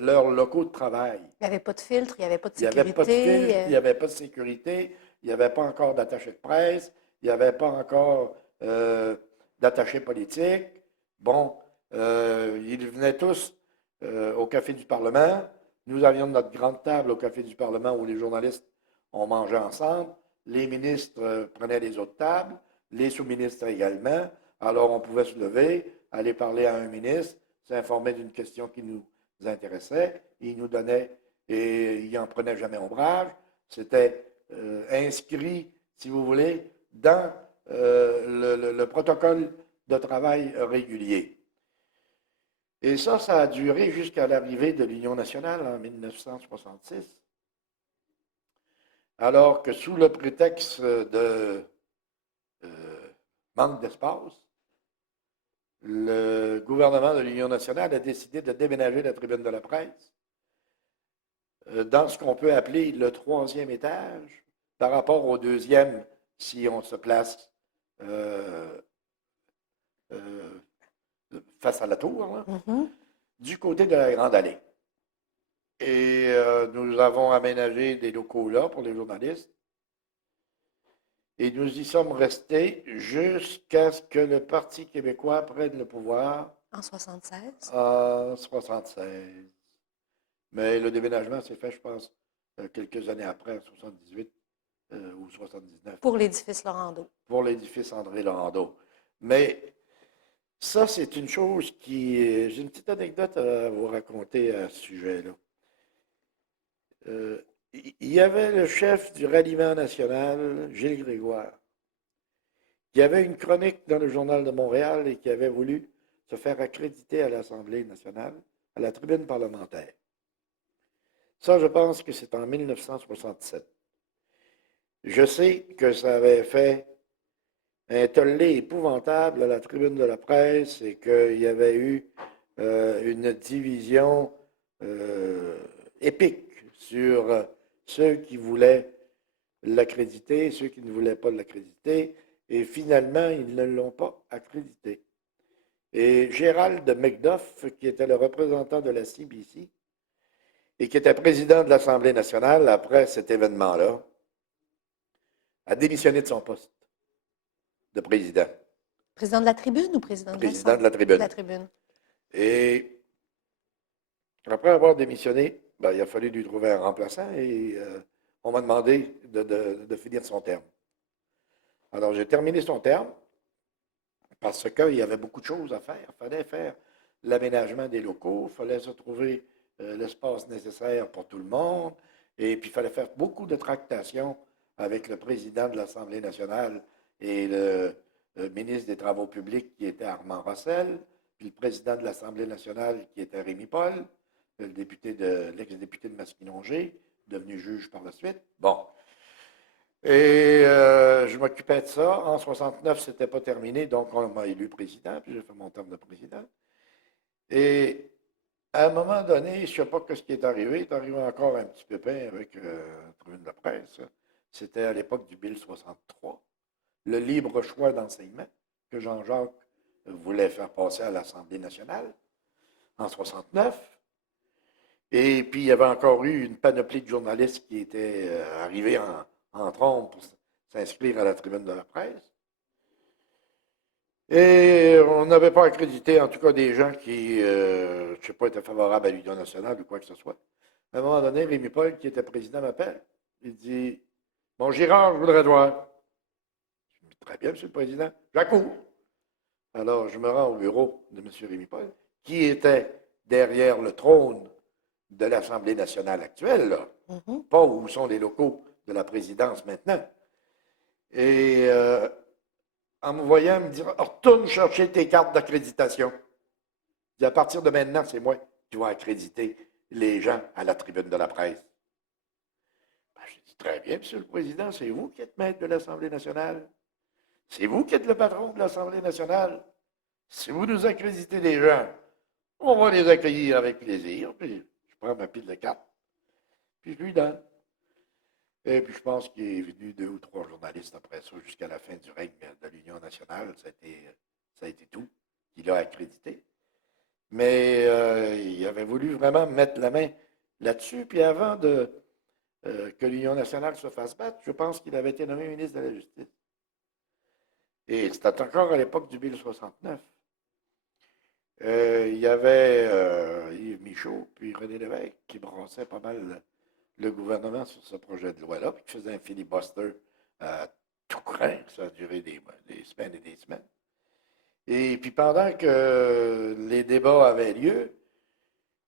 leurs locaux de travail. Il n'y avait pas de filtre, il n'y avait pas de Il n'y avait pas de sécurité. filtre, il n'y avait pas de sécurité, il n'y avait pas encore d'attaché de presse, il n'y avait pas encore d'attaché politique. Bon, ils venaient tous au Café du Parlement. Nous avions notre grande table au Café du Parlement où les journalistes, on mangeait ensemble. Les ministres prenaient les autres tables, les sous-ministres également. Alors, on pouvait se lever, aller parler à un ministre, s'informer d'une question qui nous intéressait. Il nous donnait, et il n'en prenait jamais ombrage. C'était inscrit, si vous voulez, dans le protocole de travail régulier. Et ça a duré jusqu'à l'arrivée de l'Union nationale en 1966. alors que sous le prétexte de manque d'espace, le gouvernement de l'Union nationale a décidé de déménager la tribune de la presse dans ce qu'on peut appeler le troisième étage par rapport au deuxième si on se place face à la tour, là, du côté de la Grande Allée. Et nous avons aménagé des locaux là pour les journalistes. Et nous y sommes restés jusqu'à ce que le Parti québécois prenne le pouvoir En 76. en 76. Mais le déménagement s'est fait, je pense, quelques années après, en 78 ou 79. Pour l'édifice Laurendeau. Pour l'édifice André Laurendeau. Mais ça, c'est une chose qui... J'ai une petite anecdote à vous raconter à ce sujet-là. Il y avait le chef du ralliement national, Gilles Grégoire, qui avait une chronique dans le Journal de Montréal et qui avait voulu se faire accréditer à l'Assemblée nationale, à la tribune parlementaire. Ça, je pense que c'est en 1967. Je sais que ça avait fait un tollé épouvantable à la tribune de la presse et qu'il y avait eu une division épique sur ceux qui voulaient l'accréditer, ceux qui ne voulaient pas l'accréditer, et finalement, ils ne l'ont pas accrédité. Et Gérald Macduff, qui était le représentant de la CBC et qui était président de l'Assemblée nationale après cet événement-là, a démissionné de son poste de président. Président de la tribune ou président de Président de la tribune. De la tribune. Et après avoir démissionné, ben, il a fallu lui trouver un remplaçant et on m'a demandé de finir son terme. Alors, j'ai terminé son terme parce qu'il y avait beaucoup de choses à faire. Il fallait faire l'aménagement des locaux, il fallait se trouver l'espace nécessaire pour tout le monde, et puis il fallait faire beaucoup de tractations avec le président de l'Assemblée nationale et le ministre des Travaux publics qui était Armand Rossel, puis le président de l'Assemblée nationale qui était Rémi Paul, l'ex-député de Masquinongé, devenu juge par la suite. Bon. Et je m'occupais de ça. En 69, ce n'était pas terminé, donc on m'a élu président, puis j'ai fait mon terme de président. Et à un moment donné, je ne sais pas ce qui est arrivé. Il est arrivé encore un petit pépin avec la tribune de la presse. C'était à l'époque du Bill 63, le libre choix d'enseignement que Jean-Jacques voulait faire passer à l'Assemblée nationale en 69. Et puis, il y avait encore eu une panoplie de journalistes qui étaient arrivés en trombe pour s'inscrire à la tribune de la presse. Et on n'avait pas accrédité, en tout cas, des gens qui, je ne sais pas, étaient favorables à l'Union nationale ou quoi que ce soit. À un moment donné, Rémi Paul, qui était président, m'appelle. Il dit « Bon, Girard, je voudrais te voir. » Je dis « Très bien, M. le Président. J'accours. » Alors, je me rends au bureau de M. Rémi Paul, qui était derrière le trône de l'Assemblée nationale actuelle, là. Pas où sont les locaux de la présidence maintenant. Et en me voyant, il me dit « Retourne chercher tes cartes d'accréditation. » Il dit « À partir de maintenant, c'est moi qui vais accréditer les gens à la tribune de la presse. » Ben, j'ai dit « Très bien, Monsieur le Président, c'est vous qui êtes maître de l'Assemblée nationale. C'est vous qui êtes le patron de l'Assemblée nationale. Si vous nous accréditez les gens, on va les accueillir avec plaisir. » Puis je prends ma pile de cartes, puis je lui donne. Et puis je pense qu'il est venu 2 ou 3 journalistes après ça, jusqu'à la fin du règne de l'Union nationale. Ça a été tout. Il a accrédité. Mais il avait voulu vraiment mettre la main là-dessus. Puis avant que l'Union nationale se fasse battre, je pense qu'il avait été nommé ministre de la Justice. Et c'était encore à l'époque du Bill 69. Il y avait Yves Michaud, puis René Lévesque, qui brassaient pas mal le gouvernement sur ce projet de loi-là, puis qui faisait un filibuster tout craint. Ça a duré des semaines et des semaines. Et puis pendant que les débats avaient lieu,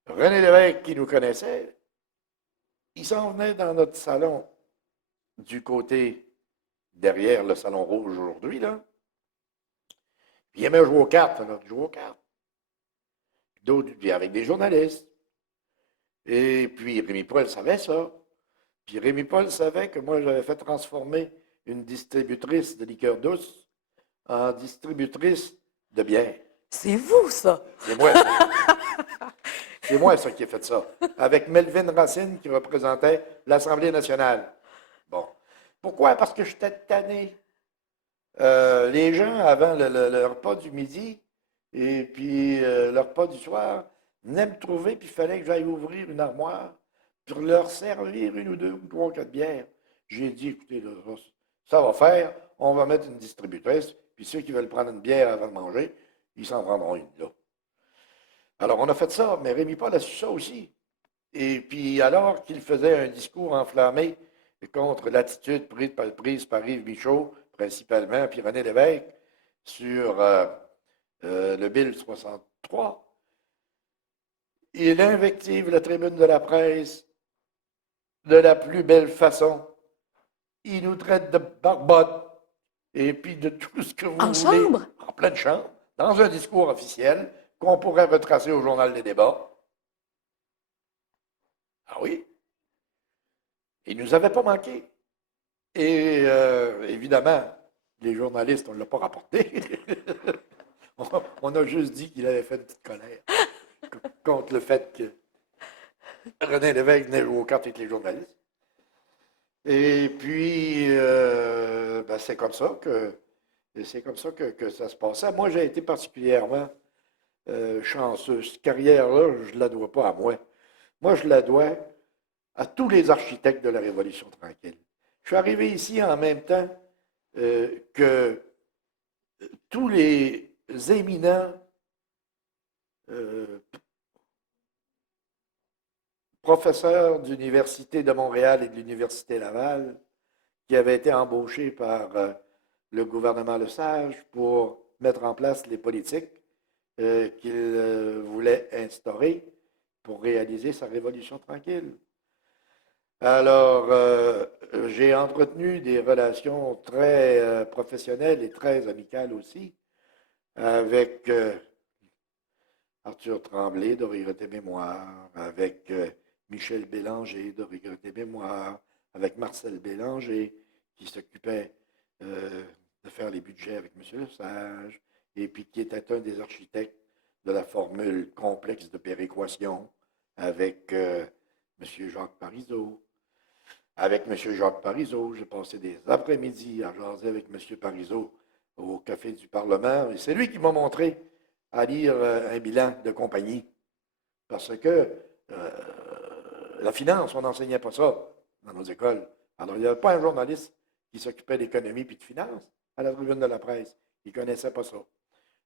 René Lévesque, qui nous connaissait, il s'en venait dans notre salon du côté derrière le salon rouge aujourd'hui, là. Puis il aimait jouer aux cartes, alors il jouait aux cartes. D'autres, puis avec des journalistes. Et puis Rémi Paul savait ça. Puis Rémi Paul savait que moi, j'avais fait transformer une distributrice de liqueurs douces en distributrice de bière. C'est vous, ça! C'est moi, ça. C'est moi, ça, qui ai fait ça. Avec Melvin Racine, qui représentait l'Assemblée nationale. Bon. Pourquoi? Parce que j'étais tanné. Les gens, avant le repas du midi et puis le repas du soir, venaient me trouver, puis il fallait que j'aille ouvrir une armoire pour leur servir une ou deux ou trois ou quatre bières. J'ai dit, écoutez, là, ça va faire, on va mettre une distributrice, puis ceux qui veulent prendre une bière avant de manger, ils s'en prendront une là. Alors, on a fait ça, mais Rémi Paul a su ça aussi. Et puis, alors qu'il faisait un discours enflammé contre l'attitude prise par Yves Michaud, principalement, puis René Lévesque, sur le Bill 63, il invective la tribune de la presse de la plus belle façon. Il nous traite de barbottes et puis de tout ce que vous En voulez, chambre? en pleine chambre, dans un discours officiel qu'on pourrait retracer au journal des débats. Ah oui? Il ne nous avait pas manqué. Et évidemment, les journalistes, on ne l'a pas rapporté. On a juste dit qu'il avait fait une petite colère contre le fait que René Lévesque venait jouer aux cartes avec les journalistes. Et puis, ben, c'est comme ça que ça se passait. Moi, j'ai été particulièrement chanceux. Cette carrière-là, je ne la dois pas à moi. Moi, je la dois à tous les architectes de la Révolution tranquille. Je suis arrivé ici en même temps que tous les éminents professeurs d'Université de Montréal et de l'Université Laval qui avaient été embauchés par le gouvernement Lesage pour mettre en place les politiques qu'il voulait instaurer pour réaliser sa révolution tranquille. Alors, j'ai entretenu des relations très professionnelles et très amicales aussi avec Arthur Tremblay de Regretter Mémoire, avec Michel Bélanger de Regretter Mémoire, avec Marcel Bélanger qui s'occupait de faire les budgets avec M. Lesage et puis qui était un des architectes de la formule complexe de péréquation avec M. Jacques Parizeau. Avec M. Jacques Parizeau, j'ai passé des après-midi à jaser avec M. Parizeau au Café du Parlement. Et c'est lui qui m'a montré à lire un bilan de compagnie. Parce que la finance, on n'enseignait pas ça dans nos écoles. Alors, il n'y avait pas un journaliste qui s'occupait d'économie puis de finance à la tribune de la presse. Il ne connaissait pas ça.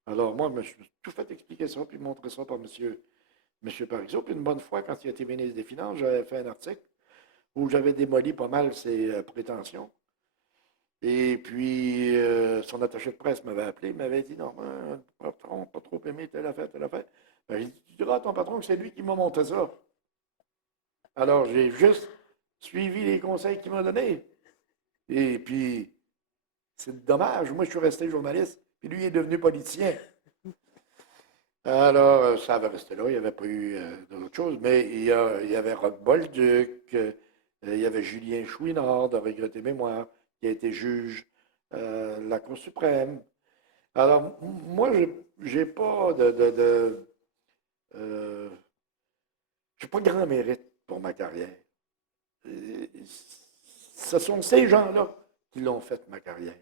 Alors, moi, je me suis tout fait expliquer ça puis montrer ça par M. Parizeau. Puis une bonne fois, quand il a été ministre des Finances, j'avais fait un article où j'avais démoli pas mal ses prétentions. Et puis, son attaché de presse m'avait appelé, il m'avait dit, non, patron, pas trop aimé telle affaire, telle affaire. Ben, j'ai dit, tu diras à ton patron que c'est lui qui m'a montré ça. Alors, j'ai juste suivi les conseils qu'il m'a donnés. Et puis, c'est dommage, moi, je suis resté journaliste, puis lui est devenu politicien. Alors, ça avait resté là, il n'y avait pas eu d'autre chose, mais il y avait Roch Bolduc, il y avait Julien Chouinard de Regretter Mémoire, qui a été juge de la Cour suprême. Alors, moi, j'ai pas j'ai pas grand mérite pour ma carrière. Ce sont ces gens-là qui l'ont fait, ma carrière.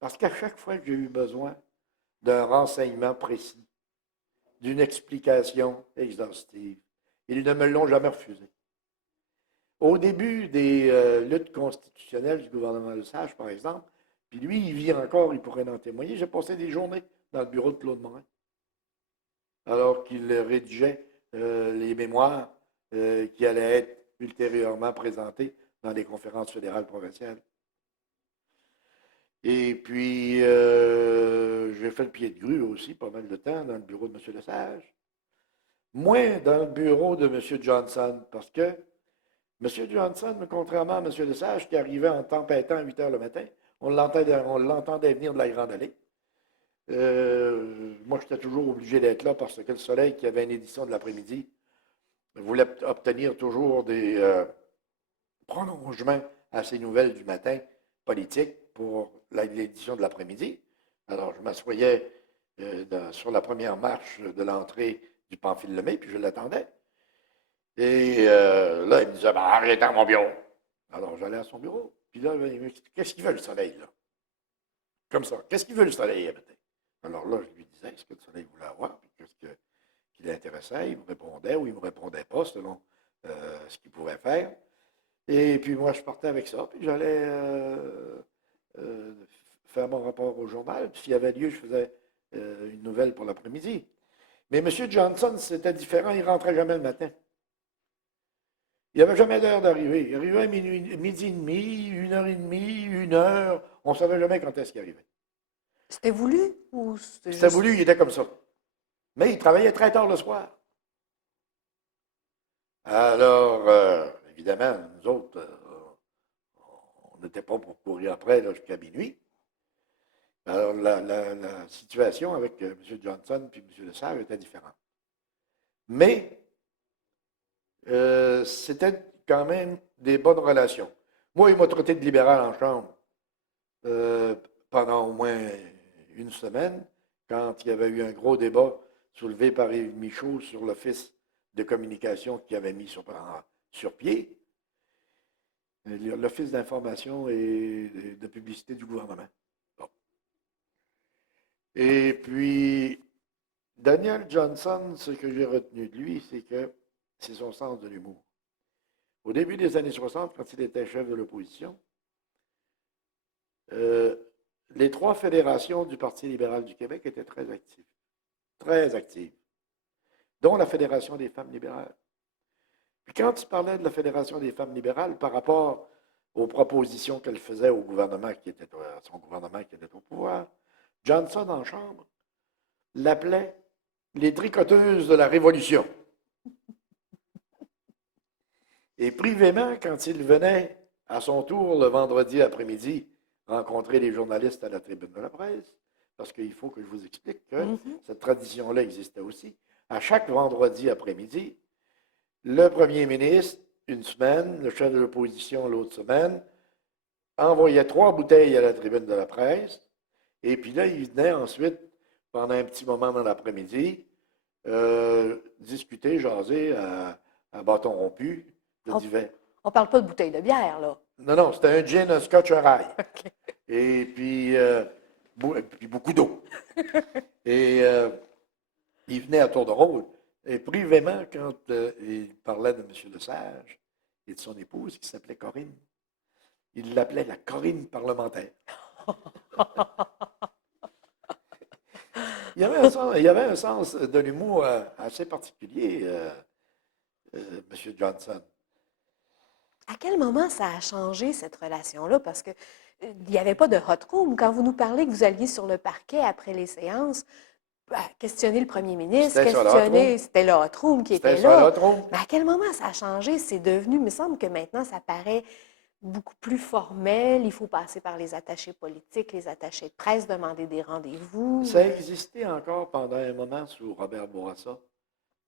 Parce qu'à chaque fois que j'ai eu besoin d'un renseignement précis, d'une explication exhaustive, ils ne me l'ont jamais refusé. Au début des luttes constitutionnelles du gouvernement Lesage, par exemple, puis lui, il vit encore, il pourrait en témoigner, j'ai passé des journées dans le bureau de Claude Morin, alors qu'il rédigeait les mémoires qui allaient être ultérieurement présentées dans les conférences fédérales provinciales. Et puis, j'ai fait le pied de grue aussi pas mal de temps dans le bureau de M. Lesage. Moins dans le bureau de M. Johnson, parce que M. Johnson, contrairement à M. Lesage, qui arrivait en tempêtant à 8 heures le matin, on l'entendait venir de la Grande Allée. Moi, j'étais toujours obligé d'être là parce que le Soleil, qui avait une édition de l'après-midi, voulait obtenir toujours des prolongement à ces nouvelles du matin politiques pour l'édition de l'après-midi. Alors, je m'assoyais sur la première marche de l'entrée du Pamphile Lemay, puis je l'attendais. Et là, il me disait, ben, arrête dans mon bureau. Alors, j'allais à son bureau. Puis là, il me dit, qu'est-ce qu'il veut le soleil, là? Comme ça. Qu'est-ce qu'il veut le soleil, matin? Alors là, je lui disais ce que le soleil voulait avoir, puis qu'est-ce qui l'intéressait. Il me répondait ou il ne me répondait pas selon ce qu'il pouvait faire. Et puis moi, je partais avec ça, puis j'allais euh, faire mon rapport au journal. Puis s'il y avait lieu, je faisais une nouvelle pour l'après-midi. Mais M. Johnson, c'était différent, il ne rentrait jamais le matin. Il n'y avait jamais d'heure d'arriver. Il arrivait à midi et demi, 1h30, 1h. On ne savait jamais quand est-ce qu'il arrivait. C'était voulu ou c'était C'était juste... voulu, il était comme ça. Mais il travaillait très tard le soir. Alors, évidemment, nous autres, on n'était pas pour courir après jusqu'à minuit. Alors, la situation avec M. Johnson et M. Lesage était différente. Mais, c'était quand même des bonnes relations. Moi, il m'a traité de libéral en chambre pendant au moins une semaine, quand il y avait eu un gros débat soulevé par Yves Michaud sur l'Office de communication qu'il avait mis sur pied, l'Office d'information et de publicité du gouvernement. Bon. Et puis, Daniel Johnson, ce que j'ai retenu de lui, c'est son sens de l'humour. Au début des années 60, quand il était chef de l'opposition, les 3 fédérations du Parti libéral du Québec étaient très actives, dont la Fédération des femmes libérales. Puis quand il parlait de la Fédération des femmes libérales par rapport aux propositions qu'elle faisait au gouvernement à son gouvernement qui était au pouvoir, Johnson en chambre l'appelait les tricoteuses de la Révolution. Et privément, quand il venait à son tour le vendredi après-midi rencontrer les journalistes à la tribune de la presse, parce qu'il faut que je vous explique que cette tradition-là existait aussi. À chaque vendredi après-midi, le premier ministre, une semaine, le chef de l'opposition l'autre semaine, envoyait 3 bouteilles à la tribune de la presse, et puis là, il venait ensuite, pendant un petit moment dans l'après-midi, discuter, jaser à bâton rompu de divers. On ne parle pas de bouteille de bière, là. Non, non, c'était un gin, un scotch, un rye. OK. Et puis beaucoup d'eau. Et il venait à tour de rôle. Et privément, quand il parlait de M. Lesage et de son épouse, qui s'appelait Corinne, il l'appelait la Corinne parlementaire. Il y avait un sens de l'humour assez particulier, M. Johnson. À quel moment ça a changé, cette relation-là? Parce que il n'y avait pas de hot room. Quand vous nous parlez que vous alliez sur le parquet après les séances, questionner le premier ministre, c'était le hot room qui était là. Mais à quel moment ça a changé? C'est devenu, il me semble que maintenant, ça paraît beaucoup plus formel. Il faut passer par les attachés politiques, les attachés de presse, demander des rendez-vous. Ça existait encore pendant un moment sous Robert Bourassa,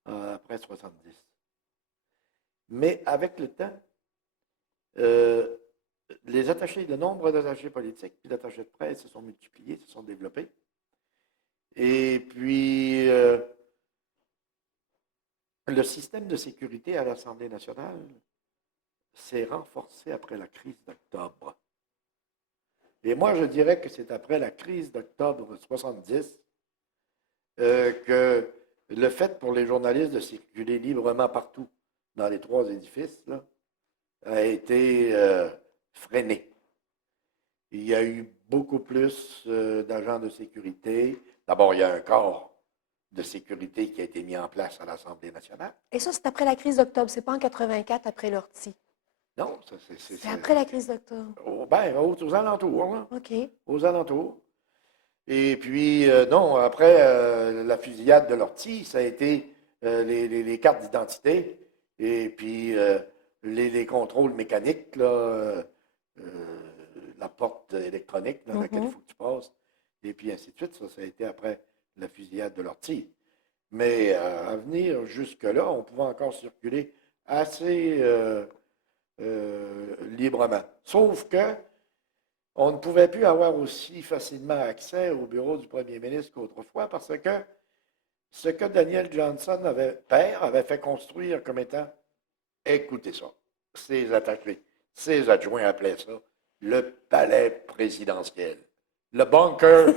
après 70. Mais avec le temps, le nombre d'attachés politiques et d'attachés de presse se sont multipliés, se sont développés. Et puis, le système de sécurité à l'Assemblée nationale s'est renforcé après la crise d'octobre. Et moi, je dirais que c'est après la crise d'octobre 70 que le fait pour les journalistes de circuler librement partout dans les 3 édifices là, a été freiné. Il y a eu beaucoup plus d'agents de sécurité. D'abord, il y a un corps de sécurité qui a été mis en place à l'Assemblée nationale. Et ça, c'est après la crise d'octobre. C'est pas en 84 après l'ortie. Non, c'est après la crise d'octobre. Aux alentours. Là. OK. Aux alentours. Et puis, non, après la fusillade de l'ortie, ça a été les cartes d'identité et puis les contrôles mécaniques, là, la porte électronique dans laquelle il faut que tu passes, et puis ainsi de suite. Ça a été après la fusillade de l'ortie. Mais à venir jusque-là, on pouvait encore circuler assez librement. Sauf que on ne pouvait plus avoir aussi facilement accès au bureau du premier ministre qu'autrefois parce que ce que Daniel Johnson père avait fait construire comme étant, écoutez ça, ses attachés, ses adjoints appelaient ça le palais présidentiel. Le bunker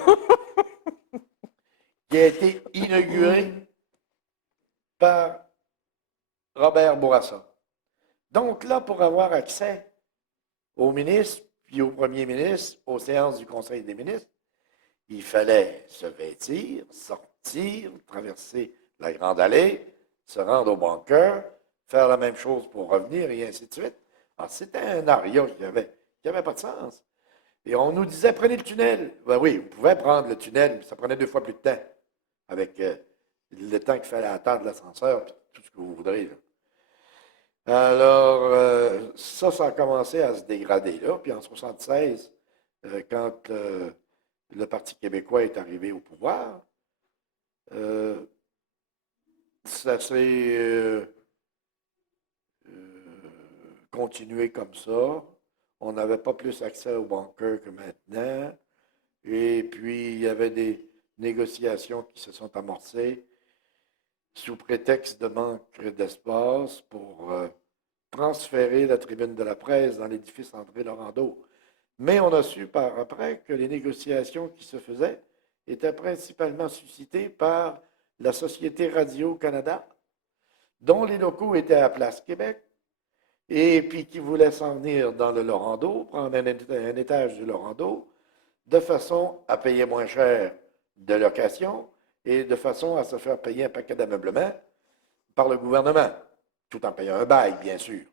qui a été inauguré par Robert Bourassa. Donc là, pour avoir accès au ministre, puis au premier ministre, aux séances du Conseil des ministres, il fallait se vêtir, sortir, traverser la grande allée, se rendre au bunker, faire la même chose pour revenir, et ainsi de suite. Alors, c'était un aria qui avait pas de sens. Et on nous disait, prenez le tunnel. Ben oui, vous pouvez prendre le tunnel, mais ça prenait 2 fois plus de temps, avec le temps qu'il fallait attendre l'ascenseur, puis tout ce que vous voudrez. Là. Alors, ça a commencé à se dégrader là. Puis en 1976, quand le Parti québécois est arrivé au pouvoir, ça s'est continué comme ça. On n'avait pas plus accès au bunker que maintenant. Et puis, il y avait des négociations qui se sont amorcées sous prétexte de manque d'espace pour transférer la tribune de la presse dans l'édifice André Laurendeau. Mais on a su par après que les négociations qui se faisaient étaient principalement suscitées par la Société Radio-Canada, dont les locaux étaient à Place Québec, et puis qui voulait s'en venir dans le Laurendeau, prendre un étage du Laurendeau, de façon à payer moins cher de location et de façon à se faire payer un paquet d'ameublement par le gouvernement, tout en payant un bail, bien sûr.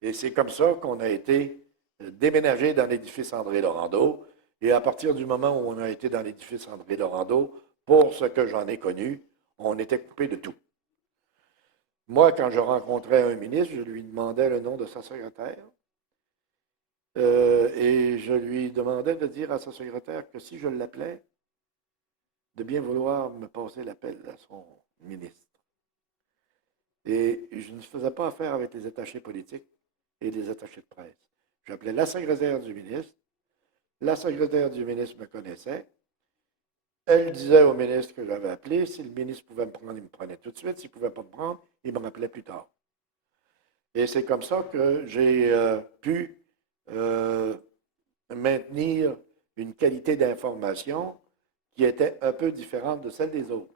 Et c'est comme ça qu'on a été déménagé dans l'édifice André Laurendeau. Et à partir du moment où on a été dans l'édifice André Laurendeau, pour ce que j'en ai connu, on était coupé de tout. Moi, quand je rencontrais un ministre, je lui demandais le nom de sa secrétaire. Et je lui demandais de dire à sa secrétaire que si je l'appelais, de bien vouloir me passer l'appel à son ministre. Et je ne faisais pas affaire avec les attachés politiques et les attachés de presse. J'appelais la secrétaire du ministre. La secrétaire du ministre me connaissait. Elle disait au ministre que j'avais appelé. Si le ministre pouvait me prendre, il me prenait tout de suite. S'il ne pouvait pas me prendre, il me rappelait plus tard. Et c'est comme ça que j'ai pu maintenir une qualité d'information qui était un peu différente de celle des autres.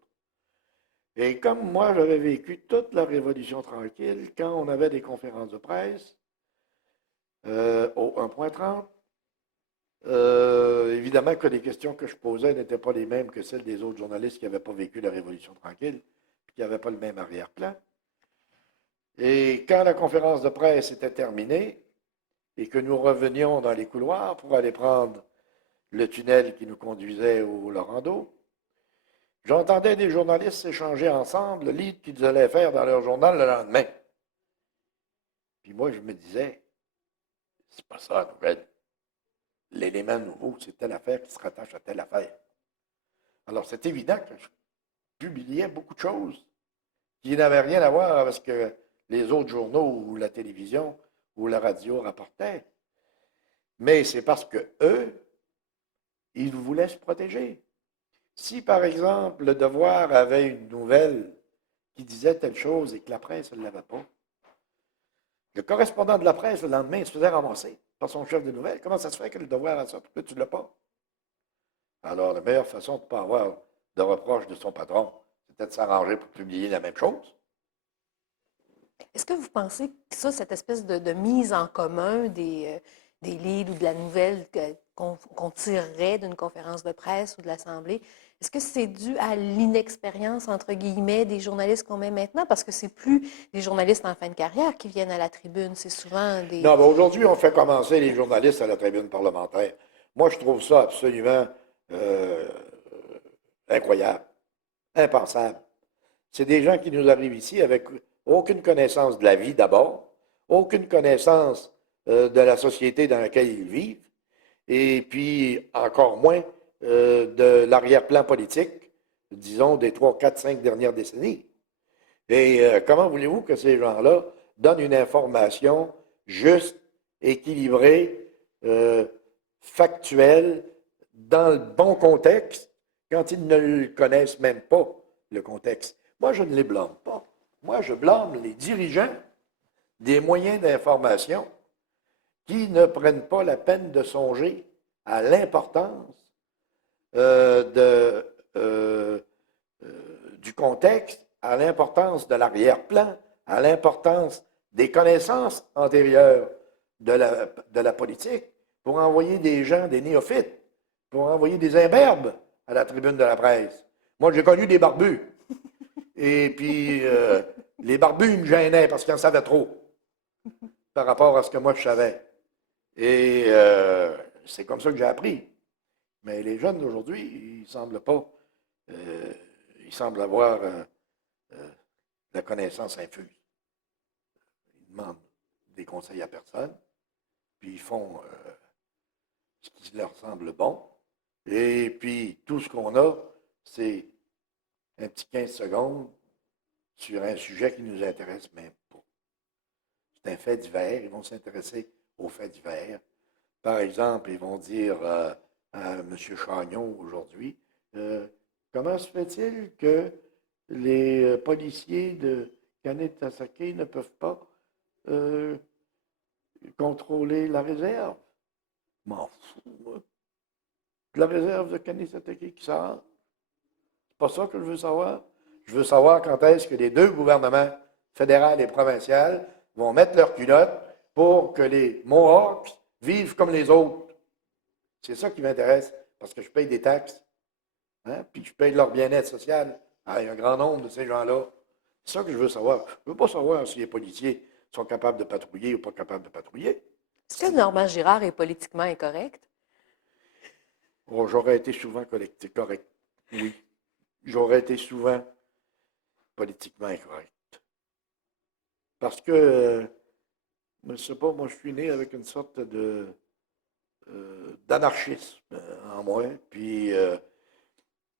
Et comme moi, j'avais vécu toute la Révolution tranquille, quand on avait des conférences de presse, au 1.30, évidemment que les questions que je posais n'étaient pas les mêmes que celles des autres journalistes qui n'avaient pas vécu la Révolution tranquille, qui n'avaient pas le même arrière-plan. Et quand la conférence de presse était terminée, et que nous revenions dans les couloirs pour aller prendre le tunnel qui nous conduisait au Laurendeau, j'entendais des journalistes s'échanger ensemble le lead qu'ils allaient faire dans leur journal le lendemain. Puis moi, je me disais, c'est pas ça la nouvelle. L'élément nouveau, c'est telle affaire qui se rattache à telle affaire. Alors, c'est évident que je publiais beaucoup de choses qui n'avaient rien à voir avec ce que les autres journaux ou la télévision ou la radio rapportaient. Mais c'est parce que eux, ils voulaient se protéger. Si, par exemple, le Devoir avait une nouvelle qui disait telle chose et que la presse ne l'avait pas, le correspondant de la presse, le lendemain, il se faisait ramasser par son chef de nouvelles. Comment ça se fait que le Devoir a ça? Pourquoi tu ne l'as pas? Alors, la meilleure façon de ne pas avoir de reproche de son patron, c'était de s'arranger pour publier la même chose. Est-ce que vous pensez que ça, cette espèce de mise en commun des leads ou de la nouvelle qu'on tirerait d'une conférence de presse ou de l'Assemblée, est-ce que c'est dû à l'inexpérience, entre guillemets, des journalistes qu'on met maintenant? Parce que c'est plus des journalistes en fin de carrière qui viennent à la tribune, c'est souvent des... Non, mais aujourd'hui, on fait commencer les journalistes à la tribune parlementaire. Moi, je trouve ça absolument incroyable, impensable. C'est des gens qui nous arrivent ici avec aucune connaissance de la vie d'abord, aucune connaissance de la société dans laquelle ils vivent, et puis encore moins de l'arrière-plan politique, disons, des 3, 4, 5 dernières décennies. Et comment voulez-vous que ces gens-là donnent une information juste, équilibré, factuel, dans le bon contexte, quand ils ne le connaissent même pas, le contexte. Moi, je ne les blâme pas. Moi, je blâme les dirigeants des moyens d'information qui ne prennent pas la peine de songer à l'importance du contexte, à l'importance de l'arrière-plan, à l'importance des connaissances antérieures de la politique pour envoyer des gens, des néophytes, pour envoyer des imberbes à la tribune de la presse. Moi, j'ai connu des barbus. Et puis, les barbus, ils me gênaient parce qu'ils en savaient trop par rapport à ce que moi, je savais. Et c'est comme ça que j'ai appris. Mais les jeunes d'aujourd'hui, ils ne semblent pas. Ils semblent avoir la connaissance infuse. Ils demandent des conseils à personne, puis ils font ce qui leur semble bon. Et puis, tout ce qu'on a, c'est un petit 15 secondes sur un sujet qui ne nous intéresse même pas. C'est un fait divers, ils vont s'intéresser aux faits divers. Par exemple, ils vont dire à M. Chagnon aujourd'hui, comment se fait-il que les policiers de Kanetasake ne peuvent pas contrôler la réserve? M'en fous, moi. La réserve de Kanetasake qui sort. C'est pas ça que je veux savoir. Je veux savoir quand est-ce que les deux gouvernements, fédéral et provincial, vont mettre leurs culottes pour que les Mohawks vivent comme les autres. C'est ça qui m'intéresse, parce que je paye des taxes, hein, puis je paye leur bien-être social à un grand nombre de ces gens-là. C'est ça que je veux savoir. Je ne veux pas savoir si les policiers sont capables de patrouiller ou pas capables de patrouiller. Est-ce que Normand Girard est politiquement incorrect? Oh, j'aurais été souvent correct. Oui. J'aurais été souvent politiquement incorrect. Parce que, je ne sais pas, moi, je suis né avec une sorte d'anarchisme en moi. Puis,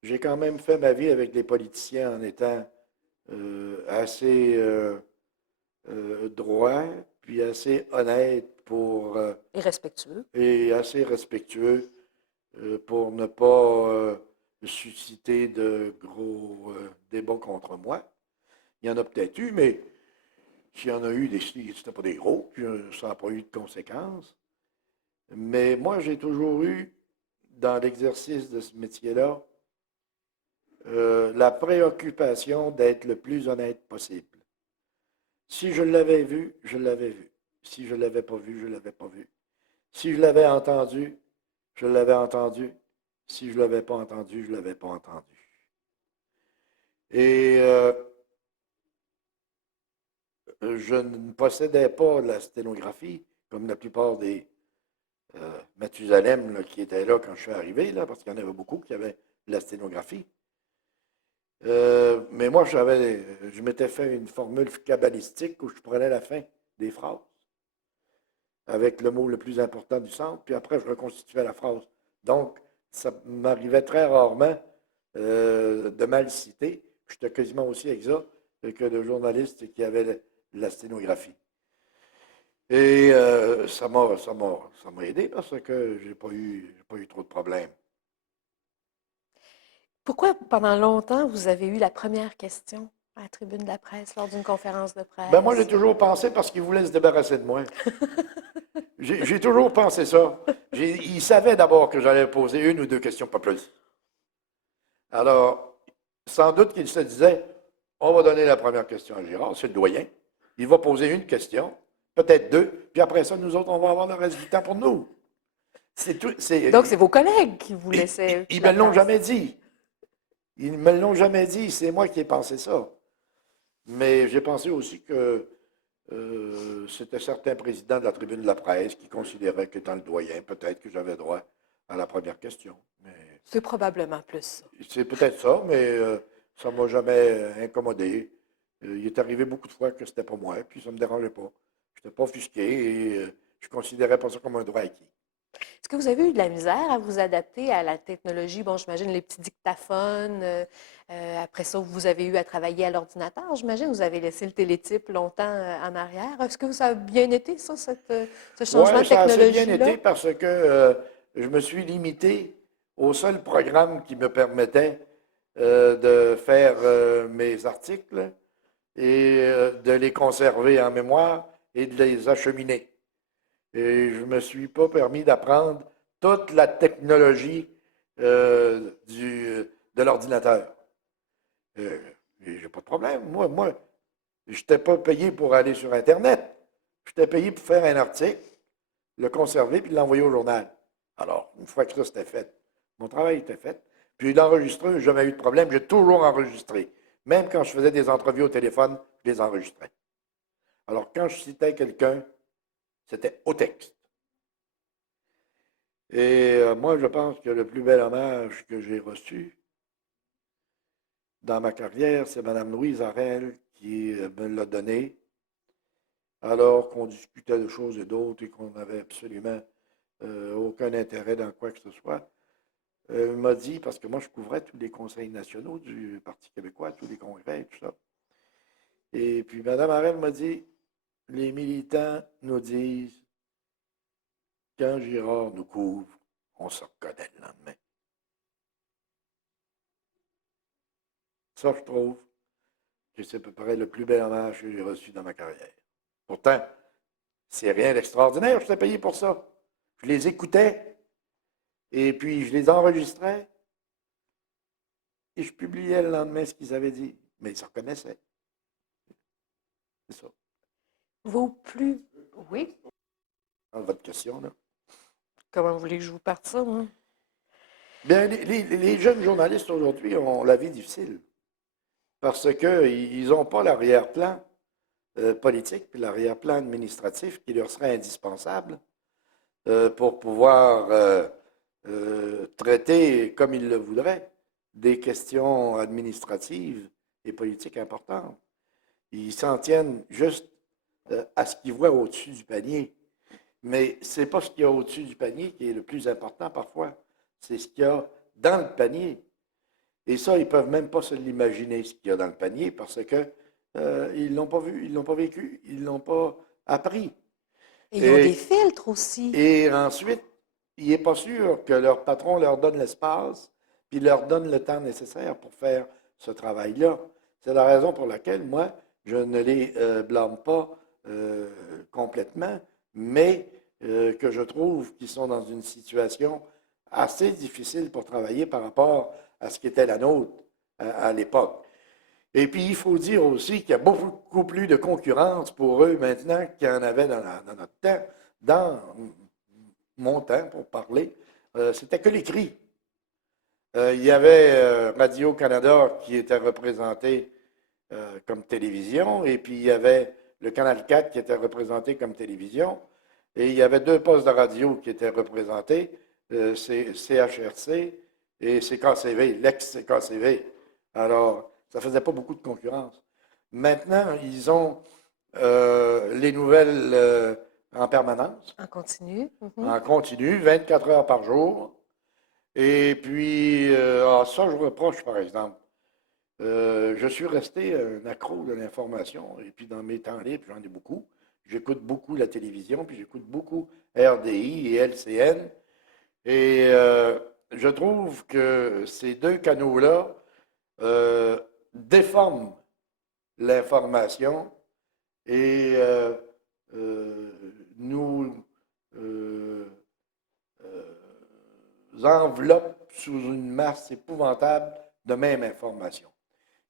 j'ai quand même fait ma vie avec les politiciens en étant assez droit, puis assez honnête pour Et respectueux. et assez respectueux pour ne pas susciter de gros débats contre moi. Il y en a peut-être eu, mais s'il y en a eu, c'était pas des gros, puis ça n'a pas eu de conséquences. Mais moi, j'ai toujours eu, dans l'exercice de ce métier-là, la préoccupation d'être le plus honnête possible. Si je l'avais vu, je l'avais vu. Si je ne l'avais pas vu, je ne l'avais pas vu. Si je l'avais entendu, je l'avais entendu. Si je ne l'avais pas entendu, je ne l'avais pas entendu. Et je ne possédais pas la sténographie, comme la plupart des Mathusalem là, qui étaient là quand je suis arrivé, là, parce qu'il y en avait beaucoup qui avaient la sténographie. Mais moi, je m'étais fait une formule cabalistique où je prenais la fin des phrases avec le mot le plus important du centre, puis après, je reconstituais la phrase. Donc, ça m'arrivait très rarement de mal citer. J'étais quasiment aussi exact que le journaliste qui avait la sténographie. Et ça m'a aidé parce que j'ai pas eu trop de problèmes. Pourquoi, pendant longtemps, vous avez eu la première question à la tribune de la presse lors d'une conférence de Ben moi, j'ai presse? toujours pensé parce qu'il voulait se débarrasser de moi. J'ai toujours pensé ça. Il savait d'abord que j'allais poser une ou deux questions, pas plus. Alors, sans doute qu'il se disait, on va donner la première question à Girard, c'est le doyen. Il va poser une question, peut-être deux, puis après ça, nous autres, on va avoir le reste du temps pour nous. Donc, c'est vos collègues qui vous laissaient Ils me la l'ont place. jamais dit. Ils ne me l'ont jamais dit, c'est moi qui ai pensé ça. Mais j'ai pensé aussi que c'était certains présidents de la tribune de la presse qui considéraient qu'étant le doyen, peut-être que j'avais droit à la première question. Mais C'est probablement plus ça. c'est peut-être ça, mais ça ne m'a jamais incommodé. Il est arrivé beaucoup de fois que c'était pas moi, puis ça ne me dérangeait pas. Je n'étais pas offusqué et je ne considérais pas ça comme un droit acquis. Est-ce que vous avez eu de la misère à vous adapter à la technologie? Bon, j'imagine les petits dictaphones. Après ça, vous avez eu à travailler à l'ordinateur. J'imagine vous avez laissé le télétype longtemps en arrière. Est-ce que ça a bien été, ça, ce changement Oui, de ça a assez bien technologie-là? été parce que je me suis limité au seul programme qui me permettait de faire mes articles et de les conserver en mémoire et de les acheminer. Et je ne me suis pas permis d'apprendre toute la technologie de l'ordinateur. Et j'ai pas de problème. Moi, je n'étais pas payé pour aller sur Internet. J'étais payé pour faire un article, le conserver puis l'envoyer au journal. Alors, une fois que ça c'était fait, mon travail était fait. Puis l'enregistrer, j'ai jamais eu de problème. J'ai toujours enregistré. Même quand je faisais des entrevues au téléphone, je les enregistrais. Alors, quand je citais quelqu'un, c'était au texte. Et moi, je pense que le plus bel hommage que j'ai reçu dans ma carrière, c'est Mme Louise Arel qui me l'a donné, alors qu'on discutait de choses et d'autres et qu'on n'avait absolument aucun intérêt dans quoi que ce soit. Elle m'a dit, parce que moi, je couvrais tous les conseils nationaux du Parti québécois, tous les congrès et tout ça. Et puis, Mme Arel m'a dit, les militants nous disent, quand Girard nous couvre, on se reconnaît le lendemain. Ça, je trouve que c'est à peu près le plus bel hommage que j'ai reçu dans ma carrière. Pourtant, c'est rien d'extraordinaire, je t'ai payé pour ça. Je les écoutais et puis je les enregistrais et je publiais le lendemain ce qu'ils avaient dit. Mais ils se reconnaissaient. C'est ça. Vos plus... Oui? Dans votre question, là. Comment vous voulez que je vous parte ça, moi? Bien, les jeunes journalistes aujourd'hui ont la vie difficile parce qu'ils n'ont pas l'arrière-plan politique puis l'arrière-plan administratif qui leur serait indispensable pour pouvoir traiter, comme ils le voudraient, des questions administratives et politiques importantes. Ils s'en tiennent juste à ce qu'ils voient au-dessus du panier. Mais ce n'est pas ce qu'il y a au-dessus du panier qui est le plus important parfois. C'est ce qu'il y a dans le panier. Et ça, ils ne peuvent même pas se l'imaginer, ce qu'il y a dans le panier, parce que ils ne l'ont pas vu, ils ne l'ont pas vécu, ils ne l'ont pas appris. Et ils ont des filtres aussi. Et ensuite, il n'est pas sûr que leur patron leur donne l'espace, puis leur donne le temps nécessaire pour faire ce travail-là. C'est la raison pour laquelle, moi, je ne les blâme pas complètement, mais que je trouve qu'ils sont dans une situation assez difficile pour travailler par rapport à ce qui était la nôtre à l'époque. Et puis, il faut dire aussi qu'il y a beaucoup plus de concurrence pour eux maintenant qu'il y en avait dans notre temps. Dans mon temps, pour parler, c'était que l'écrit. Il y avait Radio-Canada qui était représenté comme télévision, et puis il y avait le Canal 4 qui était représenté comme télévision, et il y avait deux postes de radio qui étaient représentés, CHRC et CKCV, l'ex-CKCV. Alors, ça ne faisait pas beaucoup de concurrence. Maintenant, ils ont les nouvelles en permanence. En continu. En continu, 24 heures par jour. Et puis, ça, je reproche, par exemple. Je suis resté un accro de l'information. Et puis, dans mes temps libres, j'en ai beaucoup. J'écoute beaucoup la télévision, puis j'écoute beaucoup RDI et LCN. Et je trouve que ces deux canaux-là déforment l'information et nous enveloppent sous une masse épouvantable de même information.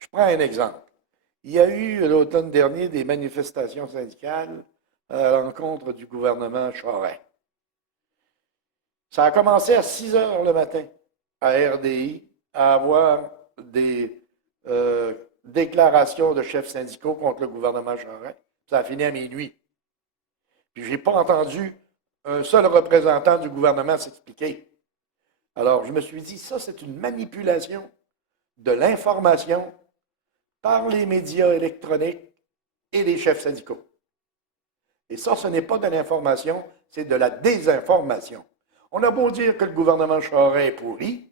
Je prends un exemple. Il y a eu l'automne dernier des manifestations syndicales à l'encontre du gouvernement Charest. Ça a commencé à 6 heures le matin à RDI à avoir des déclarations de chefs syndicaux contre le gouvernement Charest. Ça a fini à minuit. Puis je n'ai pas entendu un seul représentant du gouvernement s'expliquer. Alors, je me suis dit, ça, c'est une manipulation de l'information par les médias électroniques et les chefs syndicaux. Et ça, ce n'est pas de l'information, c'est de la désinformation. On a beau dire que le gouvernement Charest est pourri,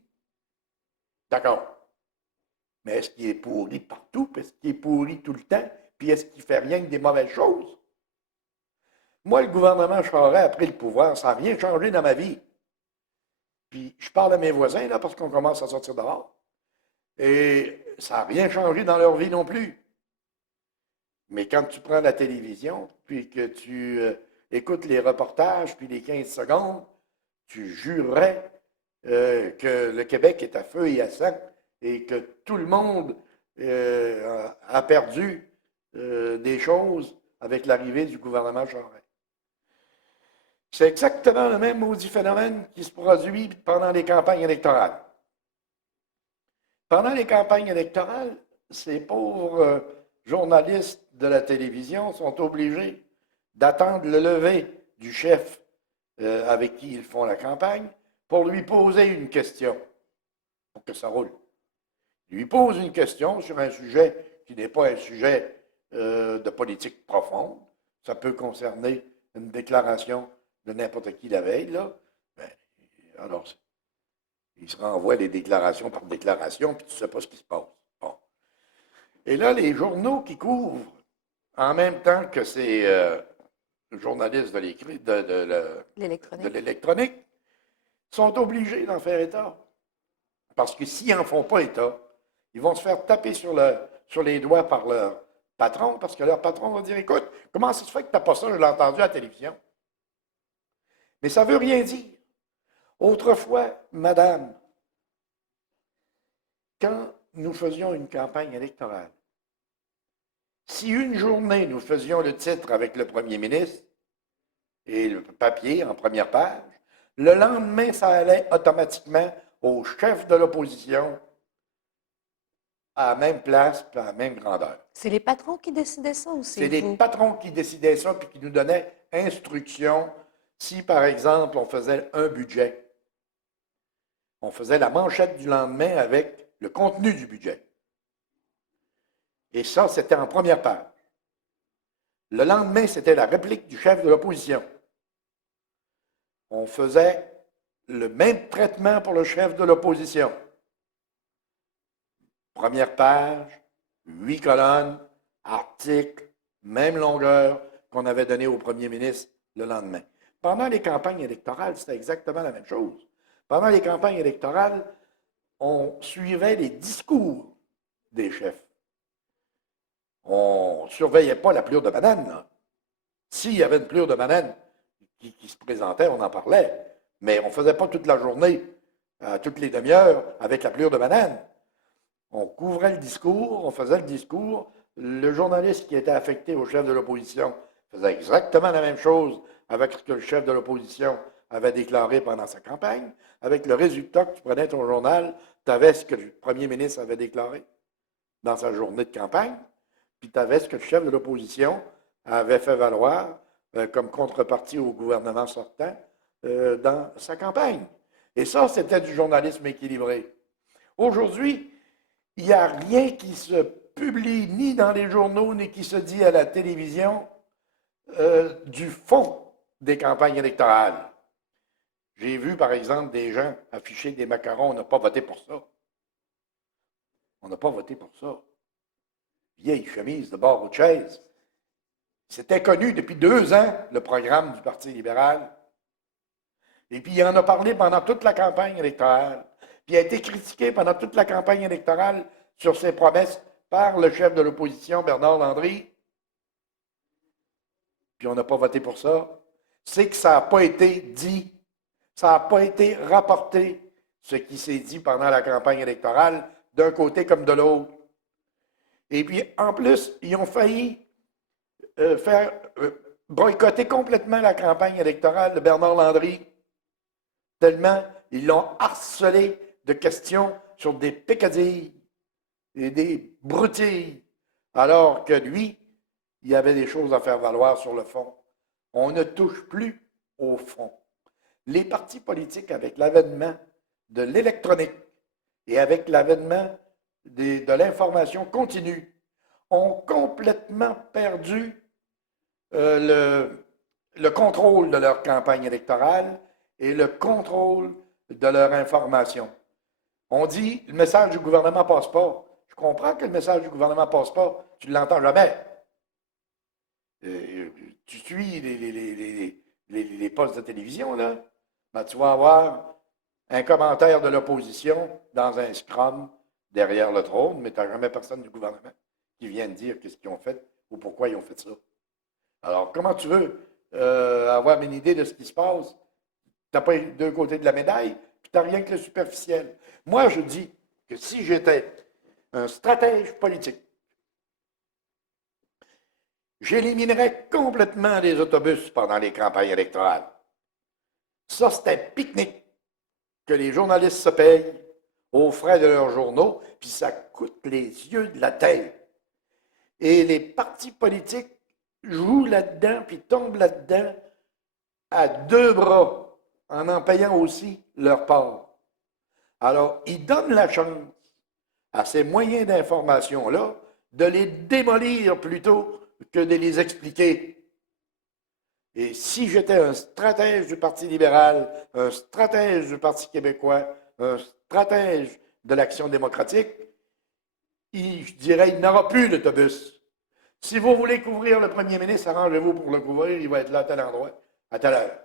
d'accord. Mais est-ce qu'il est pourri partout? Est-ce qu'il est pourri tout le temps? Puis est-ce qu'il fait rien que des mauvaises choses? Moi, le gouvernement Charest a pris le pouvoir, ça n'a rien changé dans ma vie. Puis je parle à mes voisins, là, parce qu'on commence à sortir dehors. Et ça n'a rien changé dans leur vie non plus. Mais quand tu prends la télévision, puis que tu écoutes les reportages, puis les 15 secondes, tu jurerais que le Québec est à feu et à sang et que tout le monde a perdu des choses avec l'arrivée du gouvernement Charest. C'est exactement le même maudit phénomène qui se produit pendant les campagnes électorales. Pendant les campagnes électorales, ces pauvres journalistes de la télévision sont obligés d'attendre le lever du chef avec qui ils font la campagne pour lui poser une question, pour que ça roule. Il lui pose une question sur un sujet qui n'est pas un sujet de politique profonde. Ça peut concerner une déclaration de n'importe qui la veille, là. Ben, alors, il se renvoie les déclarations par déclaration, puis tu ne sais pas ce qui se passe. Bon. Et là, les journaux qui couvrent, en même temps que ces journalistes de l'électronique, sont obligés d'en faire état. Parce que s'ils n'en font pas état, ils vont se faire taper sur les doigts par leur patron, parce que leur patron va dire, écoute, comment ça se fait que tu n'as pas ça, je l'ai entendu à la télévision. Mais ça ne veut rien dire. Autrefois, madame, quand nous faisions une campagne électorale, si une journée nous faisions le titre avec le premier ministre et le papier en première page, le lendemain, ça allait automatiquement au chef de l'opposition à la même place et à la même grandeur. C'est les patrons qui décidaient ça ou C'est c'est vous? les patrons qui décidaient ça puis qui nous donnaient instruction si, par exemple, on faisait un budget. On faisait la manchette du lendemain avec le contenu du budget. Et ça, c'était en première page. Le lendemain, c'était la réplique du chef de l'opposition. On faisait le même traitement pour le chef de l'opposition. Première page, 8 colonnes, article, même longueur qu'on avait donné au premier ministre le lendemain. Pendant les campagnes électorales, c'était exactement la même chose. Pendant les campagnes électorales, on suivait les discours des chefs. On ne surveillait pas la plure de banane. S'il y avait une plure de banane qui se présentait, on en parlait. Mais on ne faisait pas toute la journée, toutes les demi-heures, avec la plure de banane. On couvrait le discours, on faisait le discours. Le journaliste qui était affecté au chef de l'opposition faisait exactement la même chose avec ce que le chef de l'opposition avait déclaré pendant sa campagne. Avec le résultat que tu prenais ton journal, tu avais ce que le premier ministre avait déclaré dans sa journée de campagne, puis tu avais ce que le chef de l'opposition avait fait valoir comme contrepartie au gouvernement sortant dans sa campagne. Et ça, c'était du journalisme équilibré. Aujourd'hui, il n'y a rien qui se publie ni dans les journaux, ni qui se dit à la télévision du fond des campagnes électorales. J'ai vu, par exemple, des gens afficher des macarons. On n'a pas voté pour ça. On n'a pas voté pour ça. Vieille chemise de bord aux chaises. C'était connu depuis 2 ans, le programme du Parti libéral. Et puis, il en a parlé pendant toute la campagne électorale. Puis, il a été critiqué pendant toute la campagne électorale sur ses promesses par le chef de l'opposition, Bernard Landry. Puis, on n'a pas voté pour ça. C'est que ça n'a pas été dit. Ça n'a pas été rapporté, ce qui s'est dit pendant la campagne électorale, d'un côté comme de l'autre. Et puis, en plus, ils ont failli faire boycotter complètement la campagne électorale de Bernard Landry, tellement ils l'ont harcelé de questions sur des peccadilles et des broutilles, alors que lui, il y avait des choses à faire valoir sur le fond. On ne touche plus au fond. Les partis politiques, avec l'avènement de l'électronique et avec l'avènement de l'information continue, ont complètement perdu le contrôle de leur campagne électorale et le contrôle de leur information. On dit, le message du gouvernement passe pas. Je comprends que le message du gouvernement passe pas. Tu ne l'entends jamais. Tu suis les postes de télévision, là, ben, tu vas avoir un commentaire de l'opposition dans un scrum derrière le trône, mais tu n'as jamais personne du gouvernement qui vient dire qu'est-ce qu'ils ont fait ou pourquoi ils ont fait ça. Alors, comment tu veux avoir une idée de ce qui se passe? Tu n'as pas les deux côtés de la médaille, puis tu n'as rien que le superficiel. Moi, je dis que si j'étais un stratège politique, j'éliminerais complètement les autobus pendant les campagnes électorales. Ça, c'est un pique-nique que les journalistes se payent aux frais de leurs journaux, puis ça coûte les yeux de la tête. Et les partis politiques jouent là-dedans, puis tombent là-dedans à deux bras, en payant aussi leur part. Alors, ils donnent la chance à ces moyens d'information-là de les démolir plutôt que de les expliquer. Et si j'étais un stratège du Parti libéral, un stratège du Parti québécois, un stratège de l'Action démocratique, je dirais il n'y aura plus d'autobus. Si vous voulez couvrir le premier ministre, arrangez-vous pour le couvrir, il va être là à tel endroit, à telle heure.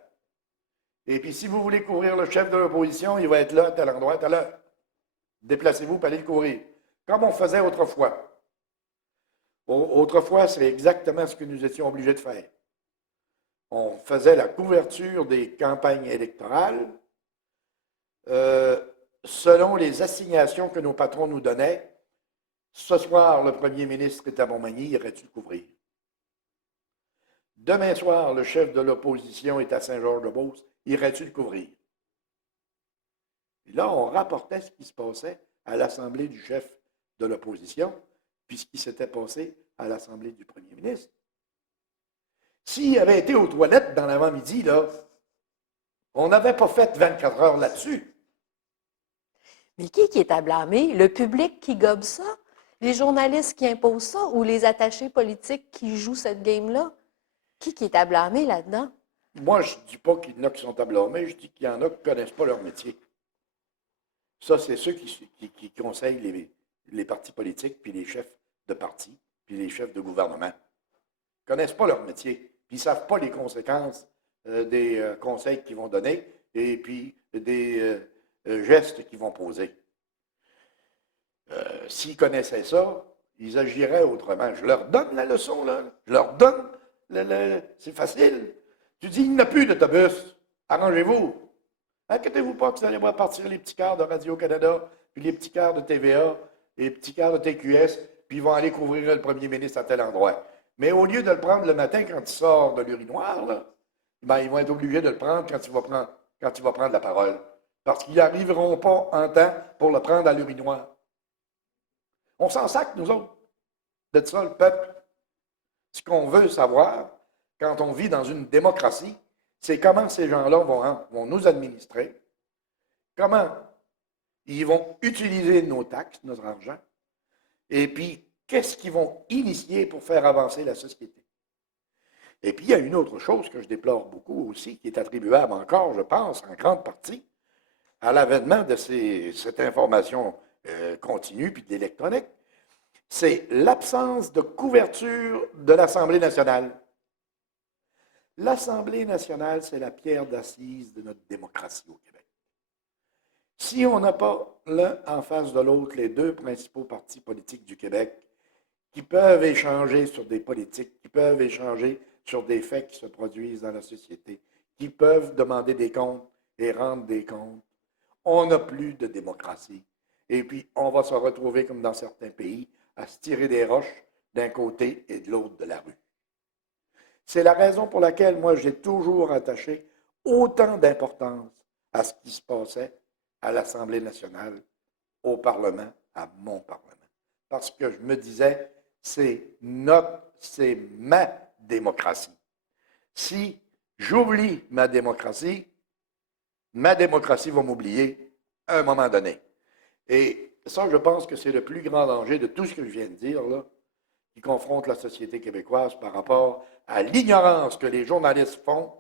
Et puis si vous voulez couvrir le chef de l'opposition, il va être là à tel endroit, à telle heure. Déplacez-vous pour aller le couvrir. Comme on faisait autrefois. Autrefois, c'est exactement ce que nous étions obligés de faire. On faisait la couverture des campagnes électorales selon les assignations que nos patrons nous donnaient. Ce soir, le premier ministre est à Montmagny, irais-tu le couvrir? Demain soir, le chef de l'opposition est à Saint-Georges-de-Beauce, irais-tu le couvrir? Et là, on rapportait ce qui se passait à l'Assemblée du chef de l'opposition, puis ce qui s'était passé à l'Assemblée du premier ministre. S'il avait été aux toilettes dans l'avant-midi, là, on n'avait pas fait 24 heures là-dessus. Mais qui est à blâmer? Le public qui gobe ça? Les journalistes qui imposent ça? Ou les attachés politiques qui jouent cette game-là? Qui est à blâmer là-dedans? Moi, je ne dis pas qu'il y en a qui sont à blâmer, je dis qu'il y en a qui ne connaissent pas leur métier. Ça, c'est ceux qui conseillent les partis politiques, puis les chefs de parti, puis les chefs de gouvernement. Ils ne connaissent pas leur métier, puis ils ne savent pas les conséquences des conseils qu'ils vont donner et puis des gestes qu'ils vont poser. S'ils connaissaient ça, ils agiraient autrement. Je leur donne la leçon, là. Je leur donne, c'est facile. Tu dis, il n'y a plus d'autobus. Arrangez-vous. Inquiétez-vous pas que vous allez voir partir les petits cars de Radio-Canada, puis les petits cars de TVA, les petits cars de TQS, puis ils vont aller couvrir le premier ministre à tel endroit. Mais au lieu de le prendre le matin quand il sort de l'urinoir, là, ben, ils vont être obligés de le prendre quand il va prendre la parole. Parce qu'ils n'arriveront pas en temps pour le prendre à l'urinoir. On s'en sac, nous autres, d'être ça, le peuple. Ce qu'on veut savoir, quand on vit dans une démocratie, c'est comment ces gens-là vont nous administrer, comment ils vont utiliser nos taxes, notre argent, et puis qu'est-ce qu'ils vont initier pour faire avancer la société. Et puis, il y a une autre chose que je déplore beaucoup aussi, qui est attribuable encore, je pense, en grande partie, à l'avènement de cette information continue puis de l'électronique, c'est l'absence de couverture de l'Assemblée nationale. L'Assemblée nationale, c'est la pierre d'assise de notre démocratie au Québec. Si on n'a pas l'un en face de l'autre les deux principaux partis politiques du Québec qui peuvent échanger sur des politiques, qui peuvent échanger sur des faits qui se produisent dans la société, qui peuvent demander des comptes et rendre des comptes, on n'a plus de démocratie. Et puis, on va se retrouver, comme dans certains pays, à se tirer des roches d'un côté et de l'autre de la rue. C'est la raison pour laquelle, moi, j'ai toujours attaché autant d'importance à ce qui se passait à l'Assemblée nationale, au Parlement, à mon Parlement. Parce que je me disais, c'est ma démocratie. Si j'oublie ma démocratie va m'oublier à un moment donné. Et ça, je pense que c'est le plus grand danger de tout ce que je viens de dire, là, qui confronte la société québécoise par rapport à l'ignorance que les journalistes font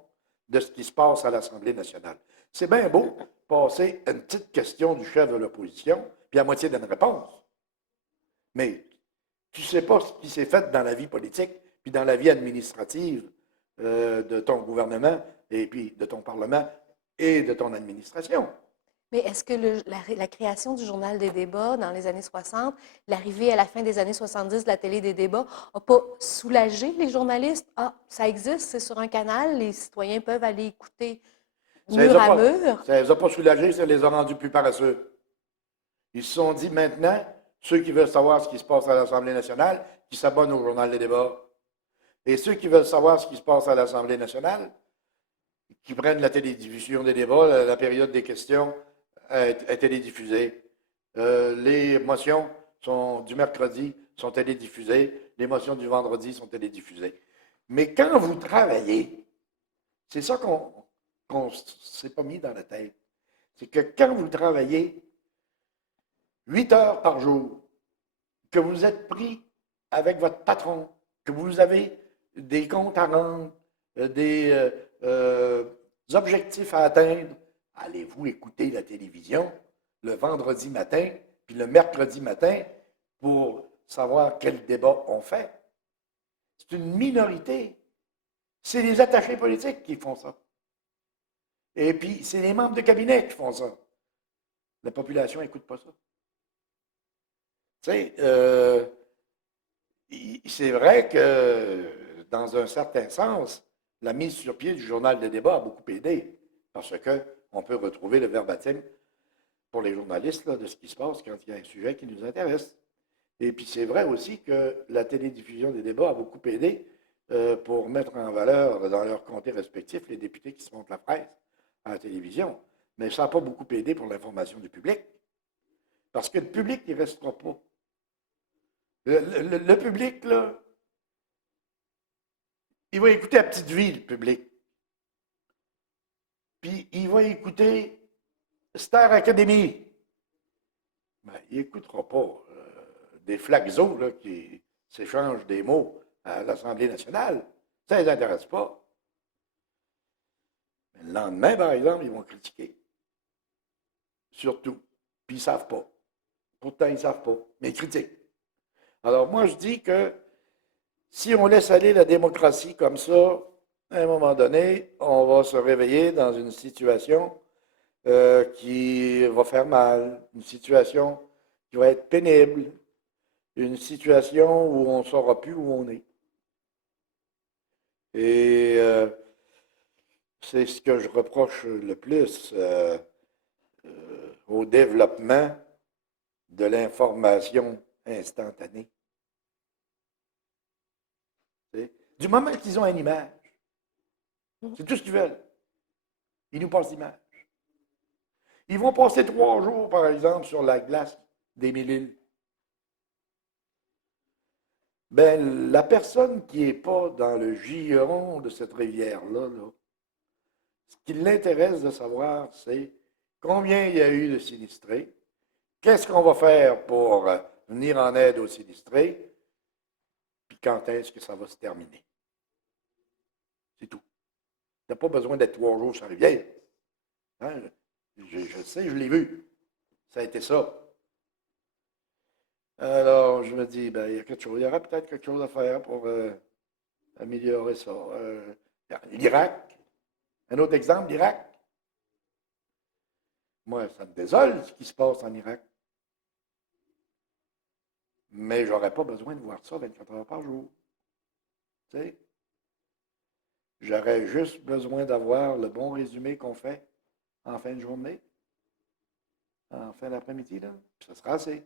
de ce qui se passe à l'Assemblée nationale. C'est bien beau passer une petite question du chef de l'opposition, puis à moitié d'une réponse. Mais tu ne sais pas ce qui s'est fait dans la vie politique, puis dans la vie administrative de ton gouvernement, et puis de ton Parlement et de ton administration. Mais est-ce que la création du Journal des débats dans les années 60, l'arrivée à la fin des années 70 de la télé des débats, n'a pas soulagé les journalistes? Ah, ça existe, c'est sur un canal, les citoyens peuvent aller écouter mur à mur. Ça ne les a pas soulagés, ça les a rendus plus paresseux. Ils se sont dit maintenant, ceux qui veulent savoir ce qui se passe à l'Assemblée nationale, qui s'abonnent au Journal des débats. Et ceux qui veulent savoir ce qui se passe à l'Assemblée nationale, qui prennent la télédiffusion des débats, la période des questions est télédiffusée. Les motions du mercredi sont télédiffusées, les motions du vendredi sont télédiffusées. Mais quand vous travaillez, c'est ça qu'on ne s'est pas mis dans la tête. C'est que quand vous travaillez 8 heures par jour, que vous êtes pris avec votre patron, que vous avez des comptes à rendre, des objectifs à atteindre, allez-vous écouter la télévision le vendredi matin, puis le mercredi matin, pour savoir quel débat on fait? C'est une minorité. C'est les attachés politiques qui font ça. Et puis, c'est les membres de cabinet qui font ça. La population n'écoute pas ça. Tu sais, c'est vrai que, dans un certain sens, la mise sur pied du journal de débat a beaucoup aidé, parce qu'on peut retrouver le verbatim pour les journalistes là, de ce qui se passe quand il y a un sujet qui nous intéresse. Et puis c'est vrai aussi que la télédiffusion des débats a beaucoup aidé pour mettre en valeur dans leurs comtés respectifs les députés qui se montrent la presse à la télévision. Mais ça n'a pas beaucoup aidé pour l'information du public, parce que le public, il ne restera pas. Le public, là, il va écouter la petite vie, le public. Puis il va écouter Star Academy. Ben, il n'écoutera pas des flaques-os là, qui s'échangent des mots à l'Assemblée nationale. Ça ne les intéresse pas. Mais le lendemain, par exemple, ils vont critiquer. Surtout. Puis ils ne savent pas. Pourtant, ils ne savent pas. Mais ils critiquent. Alors moi, je dis que si on laisse aller la démocratie comme ça, à un moment donné, on va se réveiller dans une situation qui va faire mal, une situation qui va être pénible, une situation où on ne saura plus où on est. Et c'est ce que je reproche le plus au développement de l'information instantanée. Du moment qu'ils ont une image, c'est tout ce qu'ils veulent. Ils nous passent l'image. Ils vont passer 3 jours, par exemple, sur la glace des Mille-Îles. Ben, la personne qui n'est pas dans le giron de cette rivière-là, ce qui l'intéresse de savoir, c'est combien il y a eu de sinistrés, qu'est-ce qu'on va faire pour venir en aide aux sinistrés, puis quand est-ce que ça va se terminer. C'est tout. Tu n'as pas besoin d'être 3 jours sur la rivière. Hein? Je sais, je l'ai vu. Ça a été ça. Alors, je me dis, ben, il y a quelque chose, il y aura peut-être quelque chose à faire pour améliorer ça. L'Irak, un autre exemple, l'Irak. Moi, ça me désole ce qui se passe en Irak. Mais je n'aurais pas besoin de voir ça 24 heures par jour. Tu sais? J'aurais juste besoin d'avoir le bon résumé qu'on fait en fin de journée, en fin d'après-midi, là, puis ça sera assez.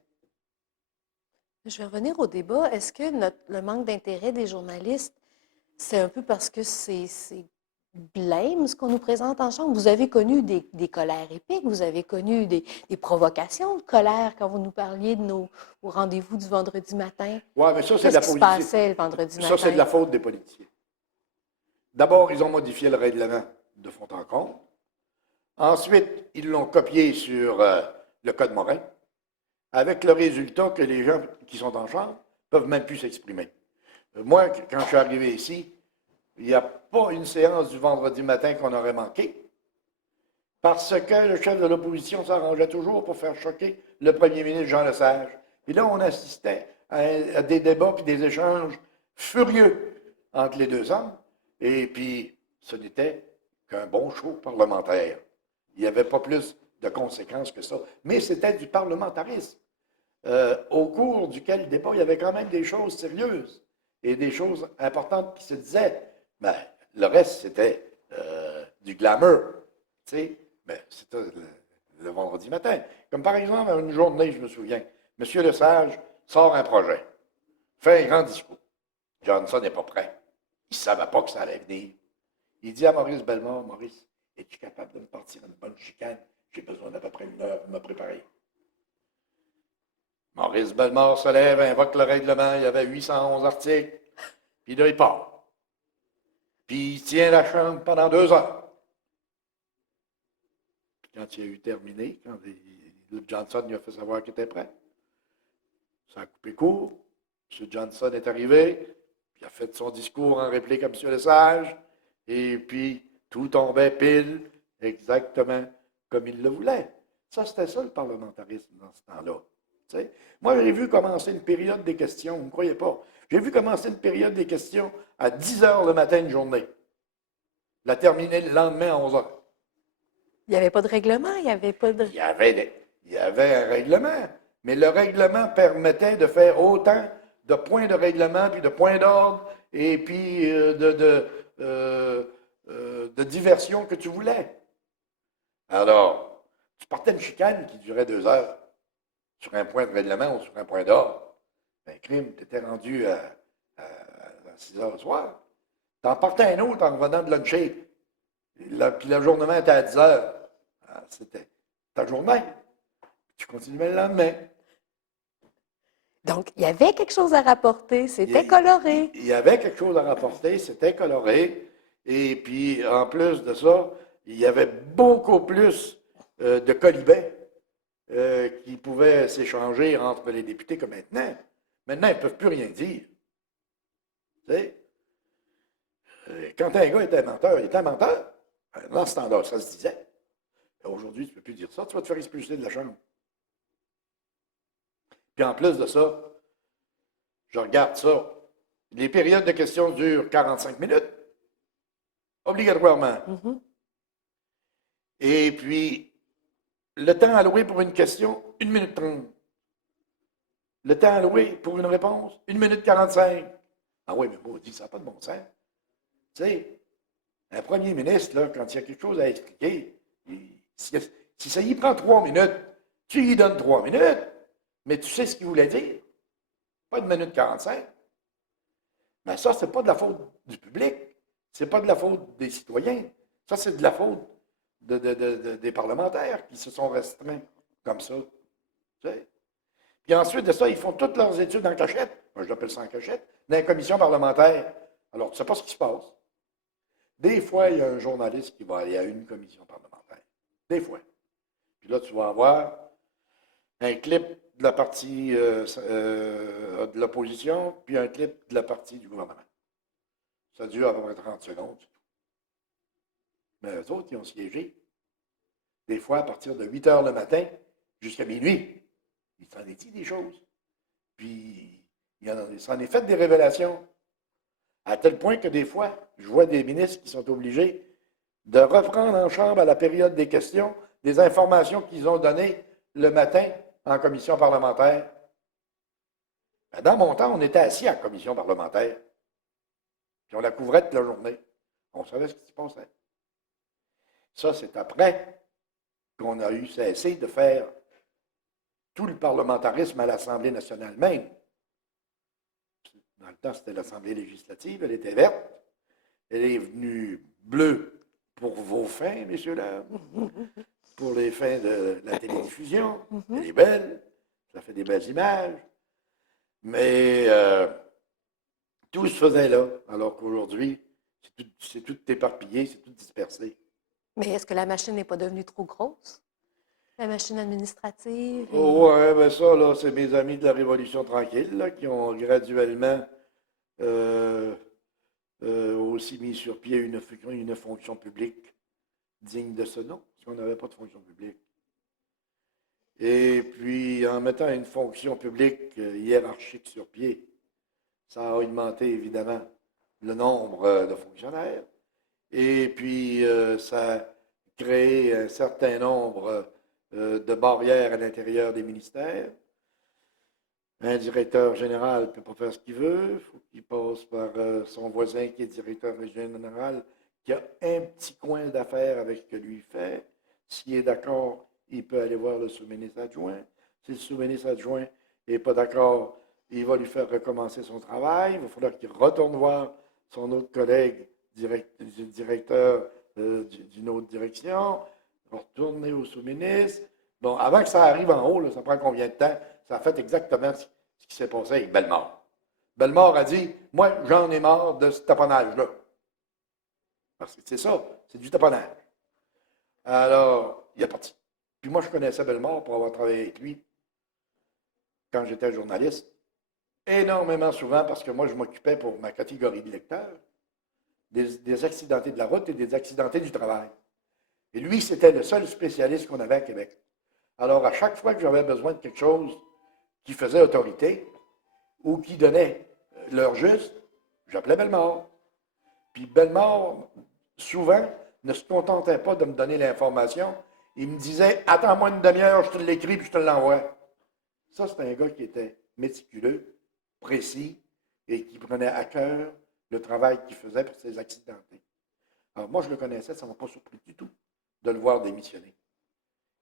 Je vais revenir au débat. Est-ce que le manque d'intérêt des journalistes, c'est un peu parce que c'est blême ce qu'on nous présente en chambre? Vous avez connu des colères épiques, vous avez connu des provocations de colère quand vous nous parliez de nos rendez-vous du vendredi matin. Oui, mais ça, c'est de Qu'est-ce la qui se politique. passait le vendredi matin? Ça, c'est de la faute des politiciens. D'abord, ils ont modifié le règlement de fond en comble. Ensuite, ils l'ont copié sur le Code Morin, avec le résultat que les gens qui sont en chambre ne peuvent même plus s'exprimer. Moi, quand je suis arrivé ici, il n'y a pas une séance du vendredi matin qu'on aurait manqué. parce que le chef de l'opposition s'arrangeait toujours pour faire choquer le premier ministre Jean Lesage. Et là, on assistait à des débats et des échanges furieux entre les deux hommes. Et puis, ce n'était qu'un bon show parlementaire. Il n'y avait pas plus de conséquences que ça. Mais c'était du parlementarisme, au cours duquel le débat, il y avait quand même des choses sérieuses et des choses importantes qui se disaient. Mais le reste, c'était du glamour. Tu sais, mais c'était le vendredi matin. Comme par exemple, une journée, je me souviens, M. Lesage sort un projet, fait un grand discours. Johnson n'est pas prêt. Il ne savait pas que ça allait venir. Il dit à Maurice Bellemare, Maurice, es-tu capable de me partir une bonne chicane? J'ai besoin d'à peu près 1 heure pour me préparer. Maurice Bellemare se lève, invoque le règlement, il y avait 811 articles, puis là, il part. Puis il tient la chambre pendant 2 heures. Puis quand il a eu terminé, quand Johnson lui a fait savoir qu'il était prêt, ça a coupé court. M. Johnson est arrivé, il a fait son discours en réplique à M. Lesage, et puis tout tombait pile, exactement comme il le voulait. Ça, c'était ça le parlementarisme dans ce temps-là. T'sais? Moi, j'ai vu commencer une période des questions, vous ne me croyez pas. J'ai vu commencer une période des questions à 10 heures le matin une journée. La terminer le lendemain à 11 heures. Il n'y avait pas de règlement, il n'y avait pas de... Il y avait un règlement, mais le règlement permettait de faire autant de points de règlement, puis de points d'ordre, et puis de diversion que tu voulais. Alors, tu partais une chicane qui durait 2 heures sur un point de règlement ou sur un point d'ordre. Un crime, tu étais rendu à 6 heures le soir. Tu en partais un autre en revenant de luncher. Puis l'ajournement était à 10 heures. C'était ta journée. Tu continuais le lendemain. Donc, il y avait quelque chose à rapporter, c'était coloré. Il y avait quelque chose à rapporter, c'était coloré. Et puis, en plus de ça, il y avait beaucoup plus de colibets qui pouvaient s'échanger entre les députés que maintenant. Maintenant, ils ne peuvent plus rien dire. Tu sais? Quand un gars était menteur, il était menteur. Dans ce temps-là, ça se disait. Aujourd'hui, tu ne peux plus dire ça, tu vas te faire expulser de la Chambre. Puis en plus de ça, je regarde ça. Les périodes de questions durent 45 minutes, obligatoirement. Et puis, le temps alloué pour une question, 1 minute 30. Le temps alloué pour une réponse, 1 minute 45. Ah oui, mais bon, on dit, ça n'a pas de bon sens. Tu sais, un premier ministre, là, quand il y a quelque chose à expliquer, si ça y prend 3 minutes, tu lui donnes 3 minutes, mais tu sais ce qu'il voulait dire. Pas 1 minute 45. Mais ça, ce n'est pas de la faute du public. Ce n'est pas de la faute des citoyens. Ça, c'est de la faute des parlementaires qui se sont restreints comme ça. Tu sais? Puis ensuite de ça, ils font toutes leurs études en cachette. Moi, je l'appelle ça en cachette. Dans les commissions parlementaires. Alors, tu ne sais pas ce qui se passe. Des fois, il y a un journaliste qui va aller à une commission parlementaire. Des fois. Puis là, tu vas avoir un clip de la partie de l'opposition, puis un clip de la partie du gouvernement. Ça dure à peu près 30 secondes. Mais eux autres, ils ont siégé. Des fois, à partir de 8 heures le matin jusqu'à minuit. Il s'en est dit des choses. Puis, il s'en est fait des révélations. À tel point que des fois, je vois des ministres qui sont obligés de reprendre en chambre à la période des questions des informations qu'ils ont données le matin en commission parlementaire. Ben, dans mon temps, on était assis en commission parlementaire. Puis on la couvrait toute la journée. On savait ce qui se passait. Ça, c'est après qu'on a eu cessé de faire tout le parlementarisme à l'Assemblée nationale même. Dans le temps, c'était l'Assemblée législative, elle était verte. Elle est venue bleue pour vos fins, messieurs, dames, pour les fins de la télédiffusion. Elle est belle, ça fait des belles images. Mais tout se faisait là, alors qu'aujourd'hui, c'est tout éparpillé, c'est tout dispersé. Mais est-ce que la machine n'est pas devenue trop grosse? La machine administrative? Oh, ouais, ben ça, là, c'est mes amis de la Révolution tranquille, là, qui ont graduellement aussi mis sur pied une fonction publique digne de ce nom. parce qu'on n'avait pas de fonction publique. Et puis, en mettant une fonction publique hiérarchique sur pied, ça a augmenté évidemment le nombre de fonctionnaires. Et puis, ça a créé un certain nombre de barrières à l'intérieur des ministères. Un directeur général ne peut pas faire ce qu'il veut. Il faut qu'il passe par son voisin qui est directeur général, qui a un petit coin d'affaires avec ce que lui fait. S'il est d'accord, il peut aller voir le sous-ministre adjoint. Si le sous-ministre adjoint n'est pas d'accord, il va lui faire recommencer son travail. Il va falloir qu'il retourne voir son autre collègue, directeur d'une autre direction, retourner au sous-ministre. Bon, avant que ça arrive en haut, là, ça prend combien de temps? Ça a fait exactement ce qui s'est passé avec Bellemare. Bellemare a dit, moi, j'en ai marre de ce taponnage-là. Parce que c'est ça, c'est du taponnage. Alors, il est parti. Puis moi, je connaissais Bellemare pour avoir travaillé avec lui quand j'étais journaliste. Énormément souvent, parce que moi, je m'occupais pour ma catégorie de lecteurs des accidentés de la route et des accidentés du travail. Et lui, c'était le seul spécialiste qu'on avait à Québec. Alors, à chaque fois que j'avais besoin de quelque chose qui faisait autorité ou qui donnait l'heure juste, j'appelais Bellemare. Puis Bellemare, souvent, ne se contentait pas de me donner l'information. Il me disait, attends-moi une demi-heure, je te l'écris puis je te l'envoie. Ça, c'est un gars qui était méticuleux, précis et qui prenait à cœur le travail qu'il faisait pour ses accidentés. Alors, moi, je le connaissais, ça ne m'a pas surpris du tout de le voir démissionner.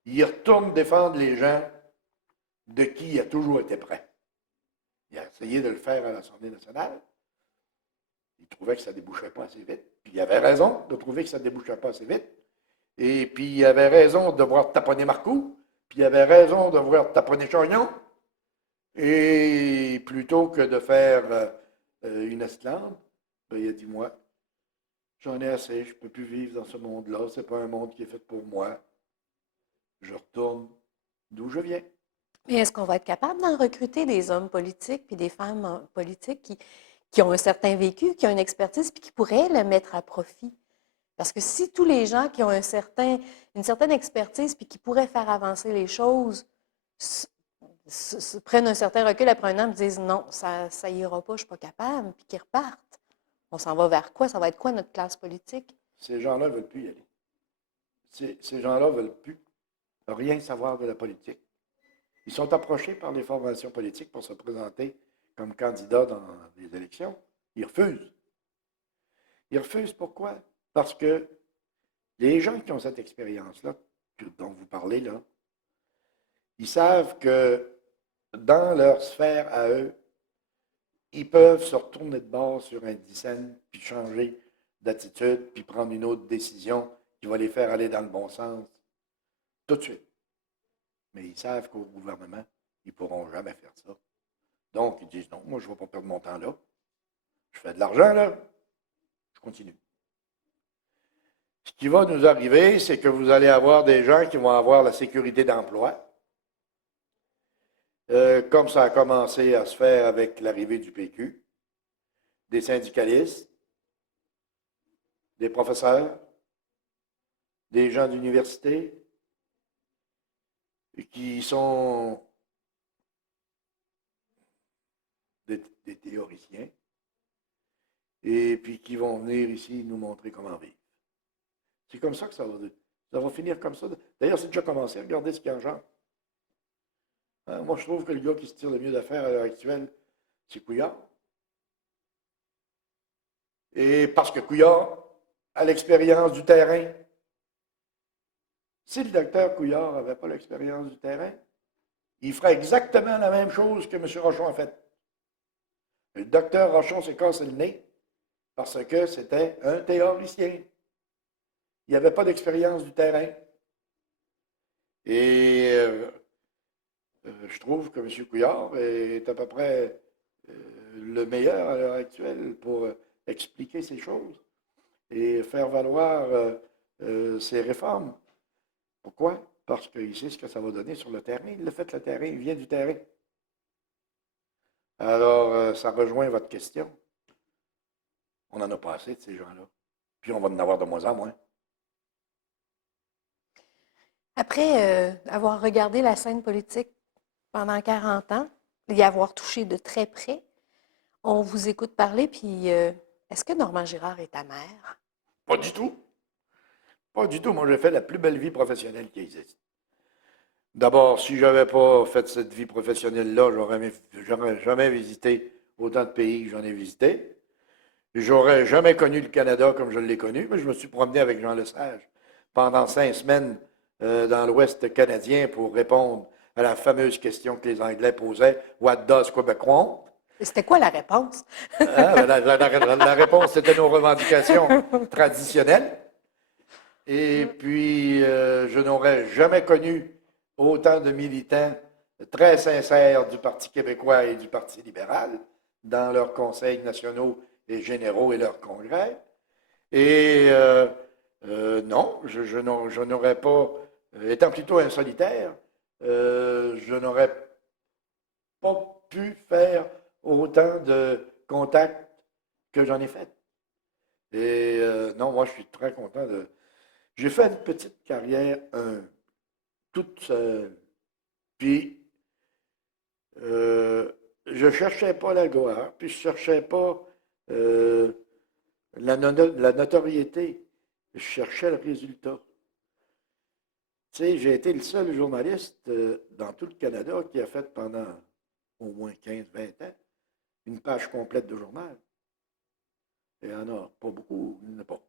Il retourne défendre les gens de qui il a toujours été prêt. Il a essayé de le faire à l'Assemblée nationale. Il trouvait que ça ne débouchait pas assez vite. Puis il avait raison de trouver que ça ne débouchait pas assez vite. Et puis il avait raison de voir taponner Marcoux. Puis il avait raison de voir taponner Chagnon. Et plutôt que de faire une esclave, ben, il a dit, moi, j'en ai assez, je ne peux plus vivre dans ce monde-là. Ce n'est pas un monde qui est fait pour moi. Je retourne d'où je viens. Mais est-ce qu'on va être capable d'en recruter des hommes politiques puis des femmes politiques qui ont un certain vécu, qui ont une expertise, puis qui pourraient le mettre à profit? Parce que si tous les gens qui ont une certaine expertise puis qui pourraient faire avancer les choses prennent un certain recul après un an et disent non, ça ira pas, je ne suis pas capable, puis qu'ils repartent, on s'en va vers quoi? Ça va être quoi notre classe politique? Ces gens-là ne veulent plus y aller. Ces gens-là ne veulent plus rien savoir de la politique. Ils sont approchés par les formations politiques pour se présenter comme candidats dans les élections. Ils refusent. Ils refusent pourquoi? Parce que les gens qui ont cette expérience-là, dont vous parlez là, ils savent que dans leur sphère à eux, ils peuvent se retourner de bord sur un dixaine, puis changer d'attitude, puis prendre une autre décision qui va les faire aller dans le bon sens tout de suite. Mais ils savent qu'au gouvernement, ils ne pourront jamais faire ça. Donc, ils disent non, moi, je ne vais pas perdre mon temps là. Je fais de l'argent là. Je continue. Ce qui va nous arriver, c'est que vous allez avoir des gens qui vont avoir la sécurité d'emploi, comme ça a commencé à se faire avec l'arrivée du PQ, des syndicalistes, des professeurs, des gens d'université, qui sont des théoriciens, et puis qui vont venir ici nous montrer comment vivre. C'est comme ça que ça va finir comme ça. D'ailleurs, c'est déjà commencé. Regardez ce qu'il y a en genre. Moi, je trouve que le gars qui se tire le mieux d'affaire à l'heure actuelle, c'est Couillard. Et parce que Couillard a l'expérience du terrain. Si le docteur Couillard n'avait pas l'expérience du terrain, il ferait exactement la même chose que M. Rochon a fait. Le docteur Rochon s'est cassé le nez parce que c'était un théoricien. Il n'avait pas d'expérience du terrain. Et je trouve que M. Couillard est à peu près le meilleur à l'heure actuelle pour expliquer ces choses et faire valoir ces réformes. Pourquoi? Parce qu'il sait ce que ça va donner sur le terrain. Il l'a fait, le terrain, il vient du terrain. Alors, ça rejoint votre question. On n'en a pas assez de ces gens-là. Puis on va en avoir de moins en moins. Après avoir regardé la scène politique pendant 40 ans, y avoir touché de très près, on vous écoute parler, puis est-ce que Normand Girard est ta mère? Pas du tout. Pas du tout. Moi, j'ai fait la plus belle vie professionnelle qui existe. D'abord, si je n'avais pas fait cette vie professionnelle-là, j'aurais jamais visité autant de pays que j'en ai visité. J'aurais jamais connu le Canada comme je l'ai connu, mais je me suis promené avec Jean Lesage pendant 5 semaines dans l'Ouest canadien pour répondre à la fameuse question que les Anglais posaient, What does Quebec want? Et c'était quoi la réponse? Hein? La réponse, c'était nos revendications traditionnelles. Et puis, je n'aurais jamais connu autant de militants très sincères du Parti québécois et du Parti libéral dans leurs conseils nationaux et généraux et leurs congrès. Et non, je n'aurais pas, étant plutôt un solitaire, je n'aurais pas pu faire autant de contacts que j'en ai fait. Et non, moi, je suis très content de... J'ai fait une petite carrière toute seule. Puis, je ne cherchais pas la gloire, puis je ne cherchais pas euh, la notoriété. Je cherchais le résultat. Tu sais, j'ai été le seul journaliste dans tout le Canada qui a fait pendant au moins 15-20 ans une page complète de journal. Il n'y en a pas beaucoup, il n'y en a pas.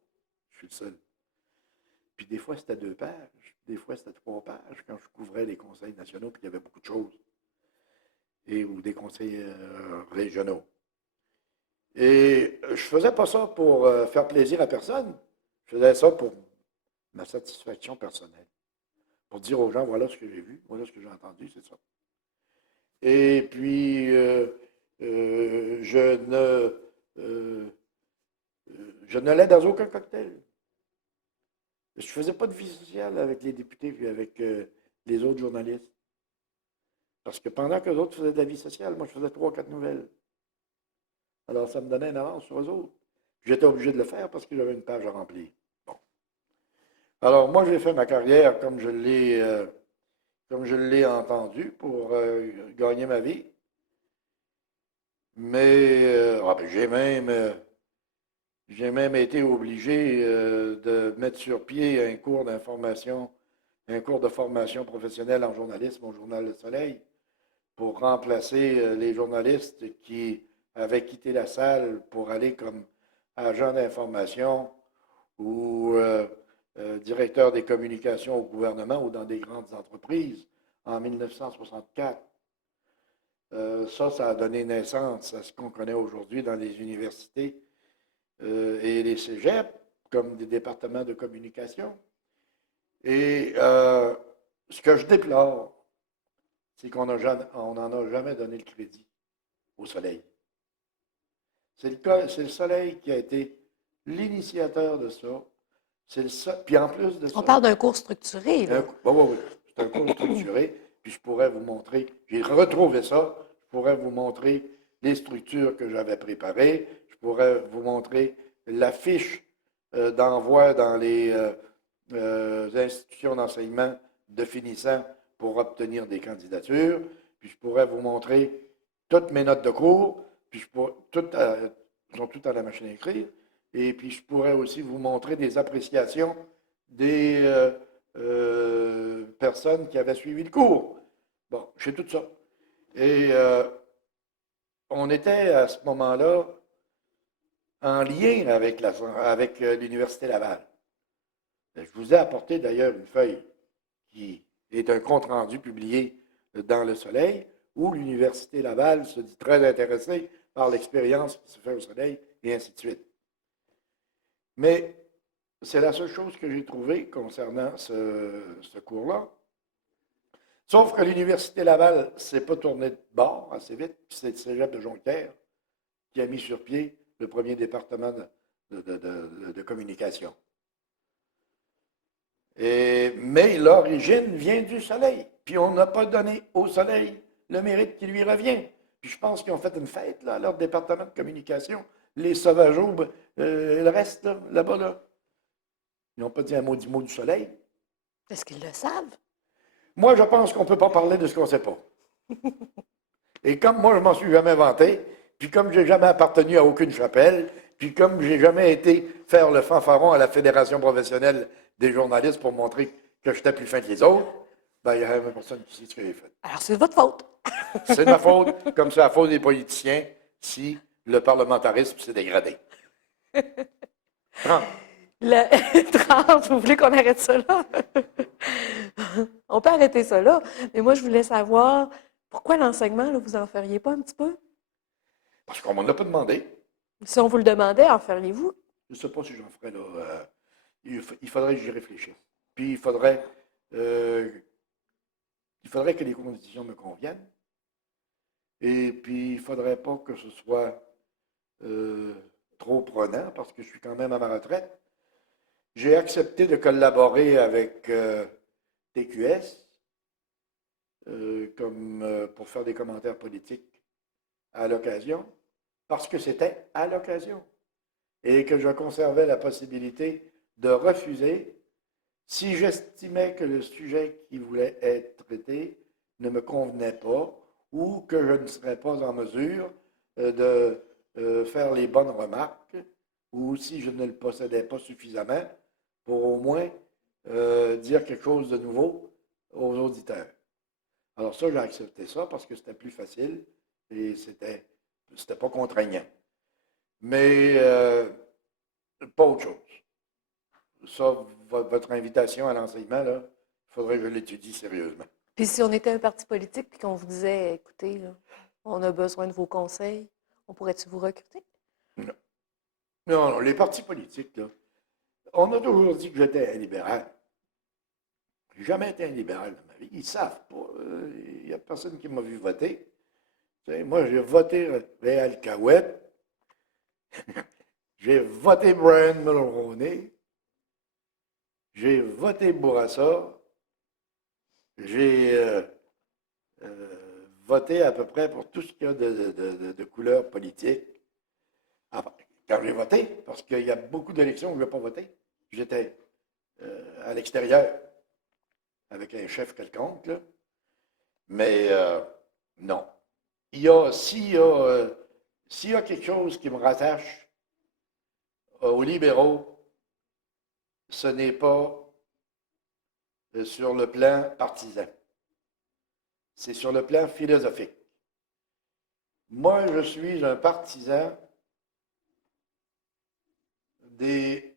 Je suis le seul. Puis des fois, c'était 2 pages, des fois, c'était 3 pages quand je couvrais les conseils nationaux, puis il y avait beaucoup de choses, ou des conseils régionaux. Et je faisais pas ça pour faire plaisir à personne. Je faisais ça pour ma satisfaction personnelle. Pour dire aux gens, voilà ce que j'ai vu, voilà ce que j'ai entendu, c'est ça. Et puis, euh, je ne l'ai dans aucun cocktail. Je ne faisais pas de vie sociale avec les députés puis avec les autres journalistes. Parce que pendant que les autres faisaient de la vie sociale, moi, je faisais 3 ou 4 nouvelles. Alors, ça me donnait une avance sur eux autres. J'étais obligé de le faire parce que j'avais une page à remplir. Bon. Alors, moi, j'ai fait ma carrière comme je l'ai entendu pour gagner ma vie. Mais ben, j'ai même été obligé de mettre sur pied un cours d'information, un cours de formation professionnelle en journalisme au Journal Le Soleil pour remplacer les journalistes qui avaient quitté la salle pour aller comme agent d'information ou directeur des communications au gouvernement ou dans des grandes entreprises en 1964. Ça a donné naissance à ce qu'on connaît aujourd'hui dans les universités et les cégeps comme des départements de communication. Et ce que je déplore, c'est qu'on n'en a jamais donné le crédit au Soleil. C'est le Soleil qui a été l'initiateur de ça. Puis en plus de ça... On parle d'un cours structuré, là. Oui. C'est un cours structuré. Puis je pourrais vous montrer, j'ai retrouvé ça, je pourrais vous montrer les structures que j'avais préparées, je pourrais vous montrer la fiche d'envoi dans les institutions d'enseignement de finissants pour obtenir des candidatures, puis je pourrais vous montrer toutes mes notes de cours, puis toutes sont toutes à la machine à écrire, et puis je pourrais aussi vous montrer des appréciations des personnes qui avaient suivi le cours. Bon, j'ai tout ça. Et on était à ce moment-là en lien avec l'Université Laval. Je vous ai apporté d'ailleurs une feuille qui est un compte-rendu publié dans Le Soleil, où l'Université Laval se dit très intéressée par l'expérience qui se fait au Soleil, et ainsi de suite. Mais c'est la seule chose que j'ai trouvée concernant ce cours-là. Sauf que l'Université Laval ne s'est pas tournée de bord assez vite, puis c'est le cégep de Jonquière qui a mis sur pied le premier département de communication. Mais l'origine vient du Soleil, puis on n'a pas donné au Soleil le mérite qui lui revient. Puis je pense qu'ils ont fait une fête là, à leur département de communication, les Sauvageaubes et le reste là-bas. Là. Ils n'ont pas dit un maudit mot du Soleil. Est-ce qu'ils le savent? Moi, je pense qu'on ne peut pas parler de ce qu'on ne sait pas. Et comme moi, je ne m'en suis jamais vanté, puis comme je n'ai jamais appartenu à aucune chapelle, puis comme je n'ai jamais été faire le fanfaron à la Fédération professionnelle des journalistes pour montrer que j'étais plus fin que les autres, ben, il n'y a même personne qui sait ce que j'ai fait. Alors, c'est de votre faute. C'est de ma faute, comme c'est la faute des politiciens, si le parlementarisme s'est dégradé. 30. Le 30, vous voulez qu'on arrête ça là? On peut arrêter ça là, mais moi, je voulais savoir pourquoi l'enseignement, là, vous en feriez pas un petit peu? Parce qu'on ne m'en a pas demandé. Si on vous le demandait, en feriez-vous? Je ne sais pas si j'en ferais là. Il faudrait que j'y réfléchisse. Puis il faudrait que les conditions me conviennent. Et puis il ne faudrait pas que ce soit trop prenant parce que je suis quand même à ma retraite. J'ai accepté de collaborer avec TQS pour faire des commentaires politiques à l'occasion, parce que c'était à l'occasion et que je conservais la possibilité de refuser si j'estimais que le sujet qui voulait être traité ne me convenait pas ou que je ne serais pas en mesure de faire les bonnes remarques ou si je ne le possédais pas suffisamment pour au moins dire quelque chose de nouveau aux auditeurs. Alors ça, j'ai accepté ça parce que c'était plus facile et c'était pas contraignant. Mais pas autre chose. Ça, votre invitation à l'enseignement, là, il faudrait que je l'étudie sérieusement. Puis si on était un parti politique puis qu'on vous disait, écoutez, là, on a besoin de vos conseils, on pourrait-tu vous recruter? Non. Non, les partis politiques, là, on a toujours dit que j'étais un libéral. Je n'ai jamais été un libéral dans ma vie. Ils ne savent pas. Il n'y a personne qui m'a vu voter. Moi, j'ai voté Réal Cahouette. J'ai voté Brian Mulroney. J'ai voté Bourassa. J'ai voté à peu près pour tout ce qu'il y a de couleur politique. Enfin, quand j'ai voté, parce qu'il y a beaucoup d'élections où je n'ai pas voté. J'étais à l'extérieur avec un chef quelconque, là. Mais non. S'il y a quelque chose qui me rattache aux libéraux, ce n'est pas sur le plan partisan. C'est sur le plan philosophique. Moi, je suis un partisan des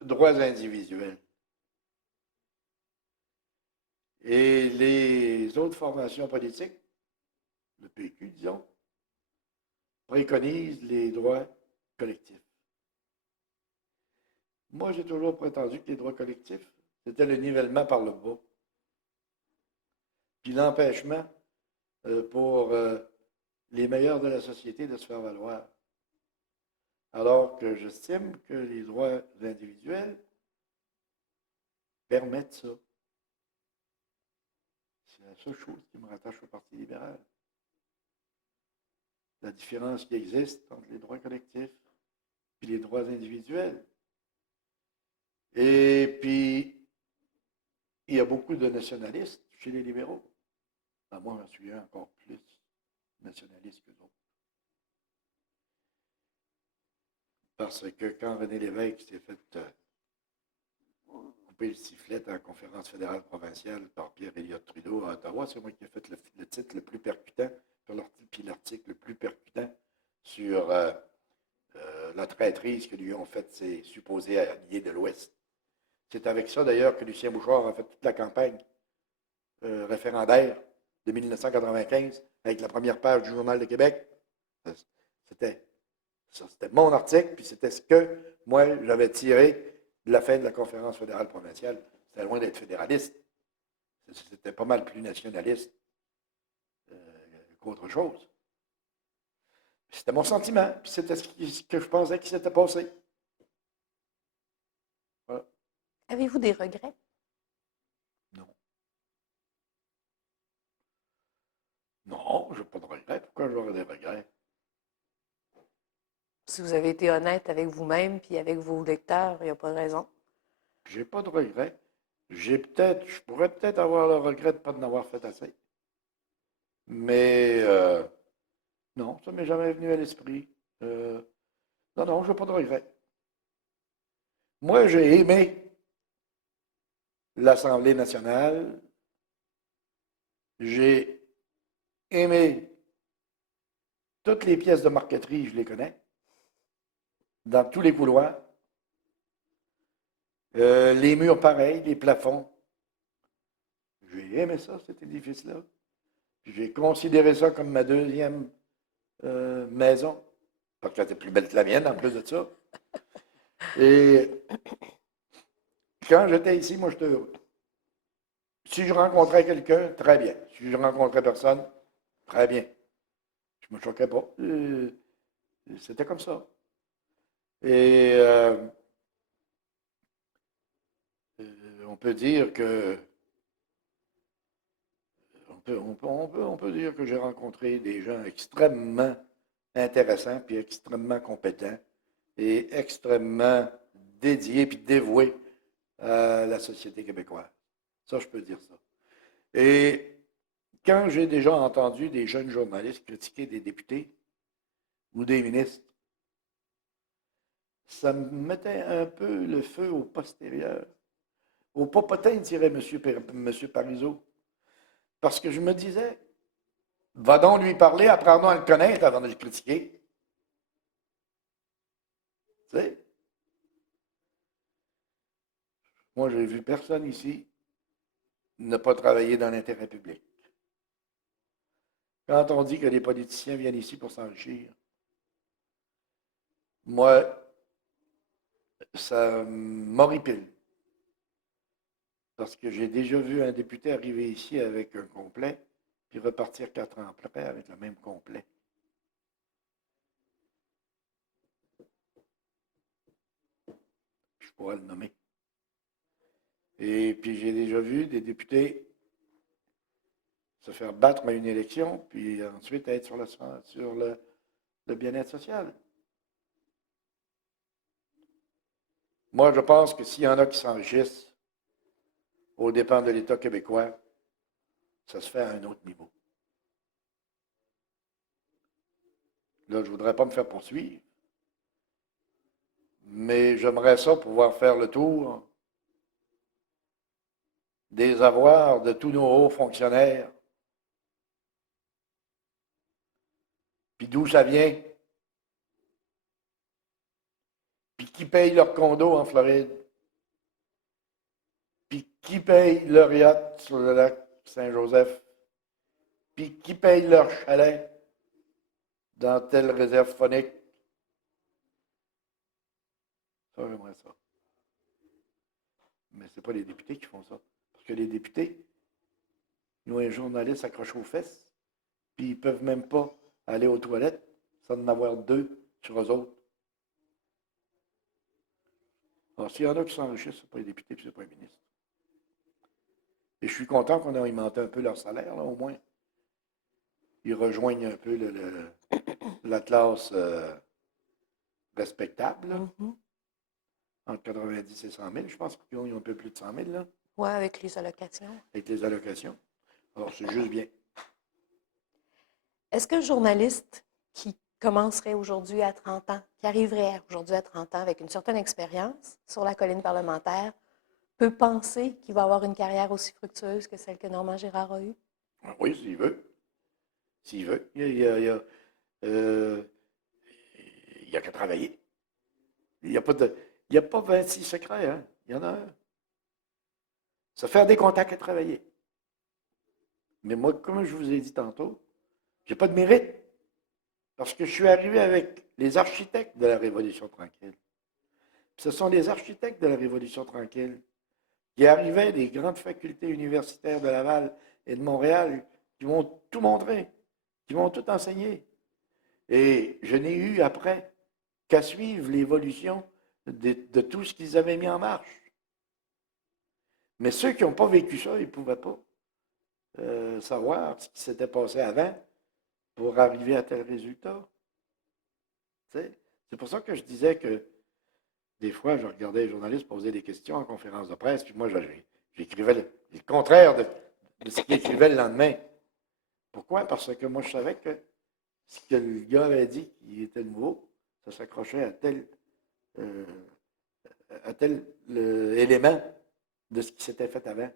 droits individuels. Et les autres formations politiques, le PQ, disons, préconisent les droits collectifs. Moi, j'ai toujours prétendu que les droits collectifs, c'était le nivellement par le bas. Puis l'empêchement pour les meilleurs de la société de se faire valoir. Alors que j'estime que les droits individuels permettent ça. C'est la seule chose qui me rattache au Parti libéral. La différence qui existe entre les droits collectifs et les droits individuels. Et puis, il y a beaucoup de nationalistes chez les libéraux. Ben, moi, j'en suis un encore plus nationaliste que d'autres. Parce que quand René Lévesque s'est fait couper le sifflet en conférence fédérale provinciale par Pierre-Éliott Trudeau à Ottawa, c'est moi qui ai fait le titre le plus percutant, puis l'article le plus percutant sur la traîtrise que lui ont faite ces supposés alliés de l'Ouest. C'est avec ça, d'ailleurs, que Lucien Bouchard a fait toute la campagne référendaire de 1995, avec la première page du Journal de Québec. C'était mon article, puis c'était ce que moi, j'avais tiré de la fin de la conférence fédérale provinciale. C'était loin d'être fédéraliste. C'était pas mal plus nationaliste qu'autre chose. C'était mon sentiment, puis c'était ce que je pensais qui s'était passé. Voilà. Avez-vous des regrets? Non. Non, je n'ai pas de regrets. Pourquoi j'aurais des regrets? Si vous avez été honnête avec vous-même puis avec vos lecteurs, il n'y a pas de raison. J'ai pas de regrets. Je pourrais peut-être avoir le regret de ne pas en avoir fait assez. Mais non, ça ne m'est jamais venu à l'esprit. Euh, non, non, je n'ai pas de regret. Moi, j'ai aimé l'Assemblée nationale. J'ai aimé toutes les pièces de marqueterie, je les connais, dans tous les couloirs. Les murs pareils, les plafonds. J'ai aimé ça, cet édifice-là. J'ai considéré ça comme ma deuxième maison, parce qu'elle était plus belle que la mienne en plus de ça. Et quand j'étais ici, moi, j'étais heureux. Si je rencontrais quelqu'un, très bien. Si je rencontrais personne, très bien. Je ne me choquais pas. C'était comme ça. Et on peut dire que on peut dire que j'ai rencontré des gens extrêmement intéressants, puis extrêmement compétents, et extrêmement dédiés puis dévoués à la société québécoise. Ça, je peux dire ça. Et quand j'ai déjà entendu des jeunes journalistes critiquer des députés ou des ministres, ça me mettait un peu le feu au postérieur. Au popotin, dirait M. Parizeau. Parce que je me disais, va donc lui parler, apprends-nous à le connaître avant de le critiquer. Tu sais? Moi, j'ai vu personne ici ne pas travailler dans l'intérêt public. Quand on dit que les politiciens viennent ici pour s'enrichir, moi, ça m'horripile. Parce que j'ai déjà vu un député arriver ici avec un complet, puis repartir 4 ans après avec le même complet. Je pourrais le nommer. Et puis j'ai déjà vu des députés se faire battre à une élection, puis ensuite être sur le bien-être social. Moi, je pense que s'il y en a qui s'enrichissent aux dépens de l'État québécois, ça se fait à un autre niveau. Là, je ne voudrais pas me faire poursuivre, mais j'aimerais ça pouvoir faire le tour des avoirs de tous nos hauts fonctionnaires, puis d'où ça vient, puis qui paye leur condo en Floride, puis qui paye leur yacht sur le lac Saint-Joseph, puis qui paye leur chalet dans telle réserve phonique. Ça, j'aimerais ça. Mais ce n'est pas les députés qui font ça. Parce que les députés, nous, les journalistes s'accrochent aux fesses, puis ils ne peuvent même pas aller aux toilettes sans en avoir 2 sur eux autres. Alors, s'il y en a qui s'enrichissent, ce n'est pas les députés, puis ce n'est pas les ministres. Et je suis content qu'on ait augmenté un peu leur salaire, là, au moins. Ils rejoignent un peu la classe respectable, là, entre 90 et 100 000. Je pense qu'ils ont un peu plus de 100 000, là. Oui, avec les allocations. Avec les allocations. Alors, c'est juste bien. Est-ce qu'un journaliste qui commencerait aujourd'hui à 30 ans, qui arriverait aujourd'hui à 30 ans avec une certaine expérience sur la colline parlementaire, peut penser qu'il va avoir une carrière aussi fructueuse que celle que Normand Girard a eue? Oui, s'il veut. S'il veut. Il y a qu'à travailler. Il n'y a pas 26 secrets, hein? Il y en a un. Se faire des contacts et travailler. Mais moi, comme je vous ai dit tantôt, j'ai pas de mérite. Parce que je suis arrivé avec les architectes de la Révolution tranquille. Puis ce sont les architectes de la Révolution tranquille qui arrivaient des grandes facultés universitaires de Laval et de Montréal, qui m'ont tout montré, qui m'ont tout enseigné. Et je n'ai eu après qu'à suivre l'évolution de tout ce qu'ils avaient mis en marche. Mais ceux qui n'ont pas vécu ça, ils ne pouvaient pas savoir ce qui s'était passé avant pour arriver à tel résultat. C'est pour ça que je disais que des fois, je regardais les journalistes poser des questions en conférence de presse, puis moi, J'écrivais le contraire de ce qu'il écrivait le lendemain. Pourquoi? Parce que moi, je savais que ce que le gars avait dit qui était nouveau, ça s'accrochait euh, à tel élément de ce qui s'était fait avant.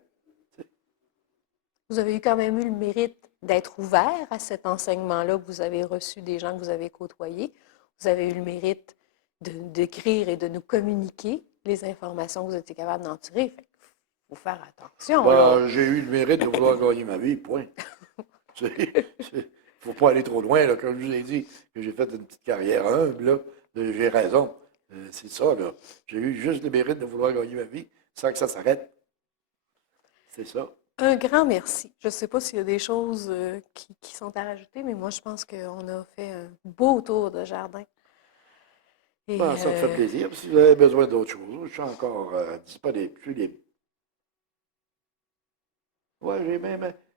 Vous avez quand même eu le mérite d'être ouvert à cet enseignement-là que vous avez reçu des gens que vous avez côtoyés. Vous avez eu le mérite d'écrire et de nous communiquer les informations que vous étiez capable d'en tirer. Il faut faire attention, là. J'ai eu le mérite de vouloir gagner ma vie, point. Il ne faut pas aller trop loin, là. Comme je vous ai dit, que j'ai fait une petite carrière humble, là, j'ai raison. C'est ça, là. J'ai eu juste le mérite de vouloir gagner ma vie sans que ça s'arrête. C'est ça. Un grand merci. Je ne sais pas s'il y a des choses qui sont à rajouter, mais moi, je pense qu'on a fait un beau tour de jardin. Et, Ça me fait plaisir. Si vous avez besoin d'autres choses, je suis encore disponible. Ouais,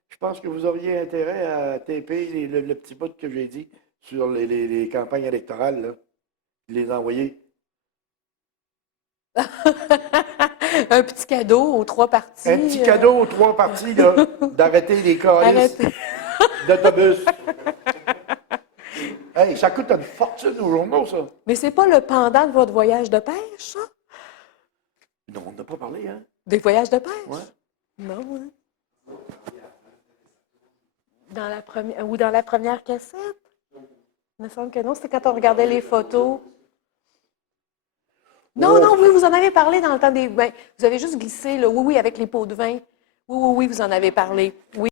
je pense que vous auriez intérêt à taper le petit bout que j'ai dit sur les campagnes électorales, là. Les envoyer. un petit cadeau aux 3 parties. Un petit cadeau aux 3 parties, là, d'arrêter les calices Arrêtez. d'autobus. Hey, ça coûte une fortune aux journaux, ça. Mais c'est pas le pendant de votre voyage de pêche, ça? Non, on n'a pas parlé, hein? Des voyages de pêche? Ouais. Non, hein? Ou dans la première cassette? Il me semble que non, c'était quand on regardait les photos. Non, Ouais. non, oui, vous en avez parlé dans le temps des vins. Vous avez juste glissé, là, oui, avec les pots de vin. Oui, oui, oui, vous en avez parlé. Oui.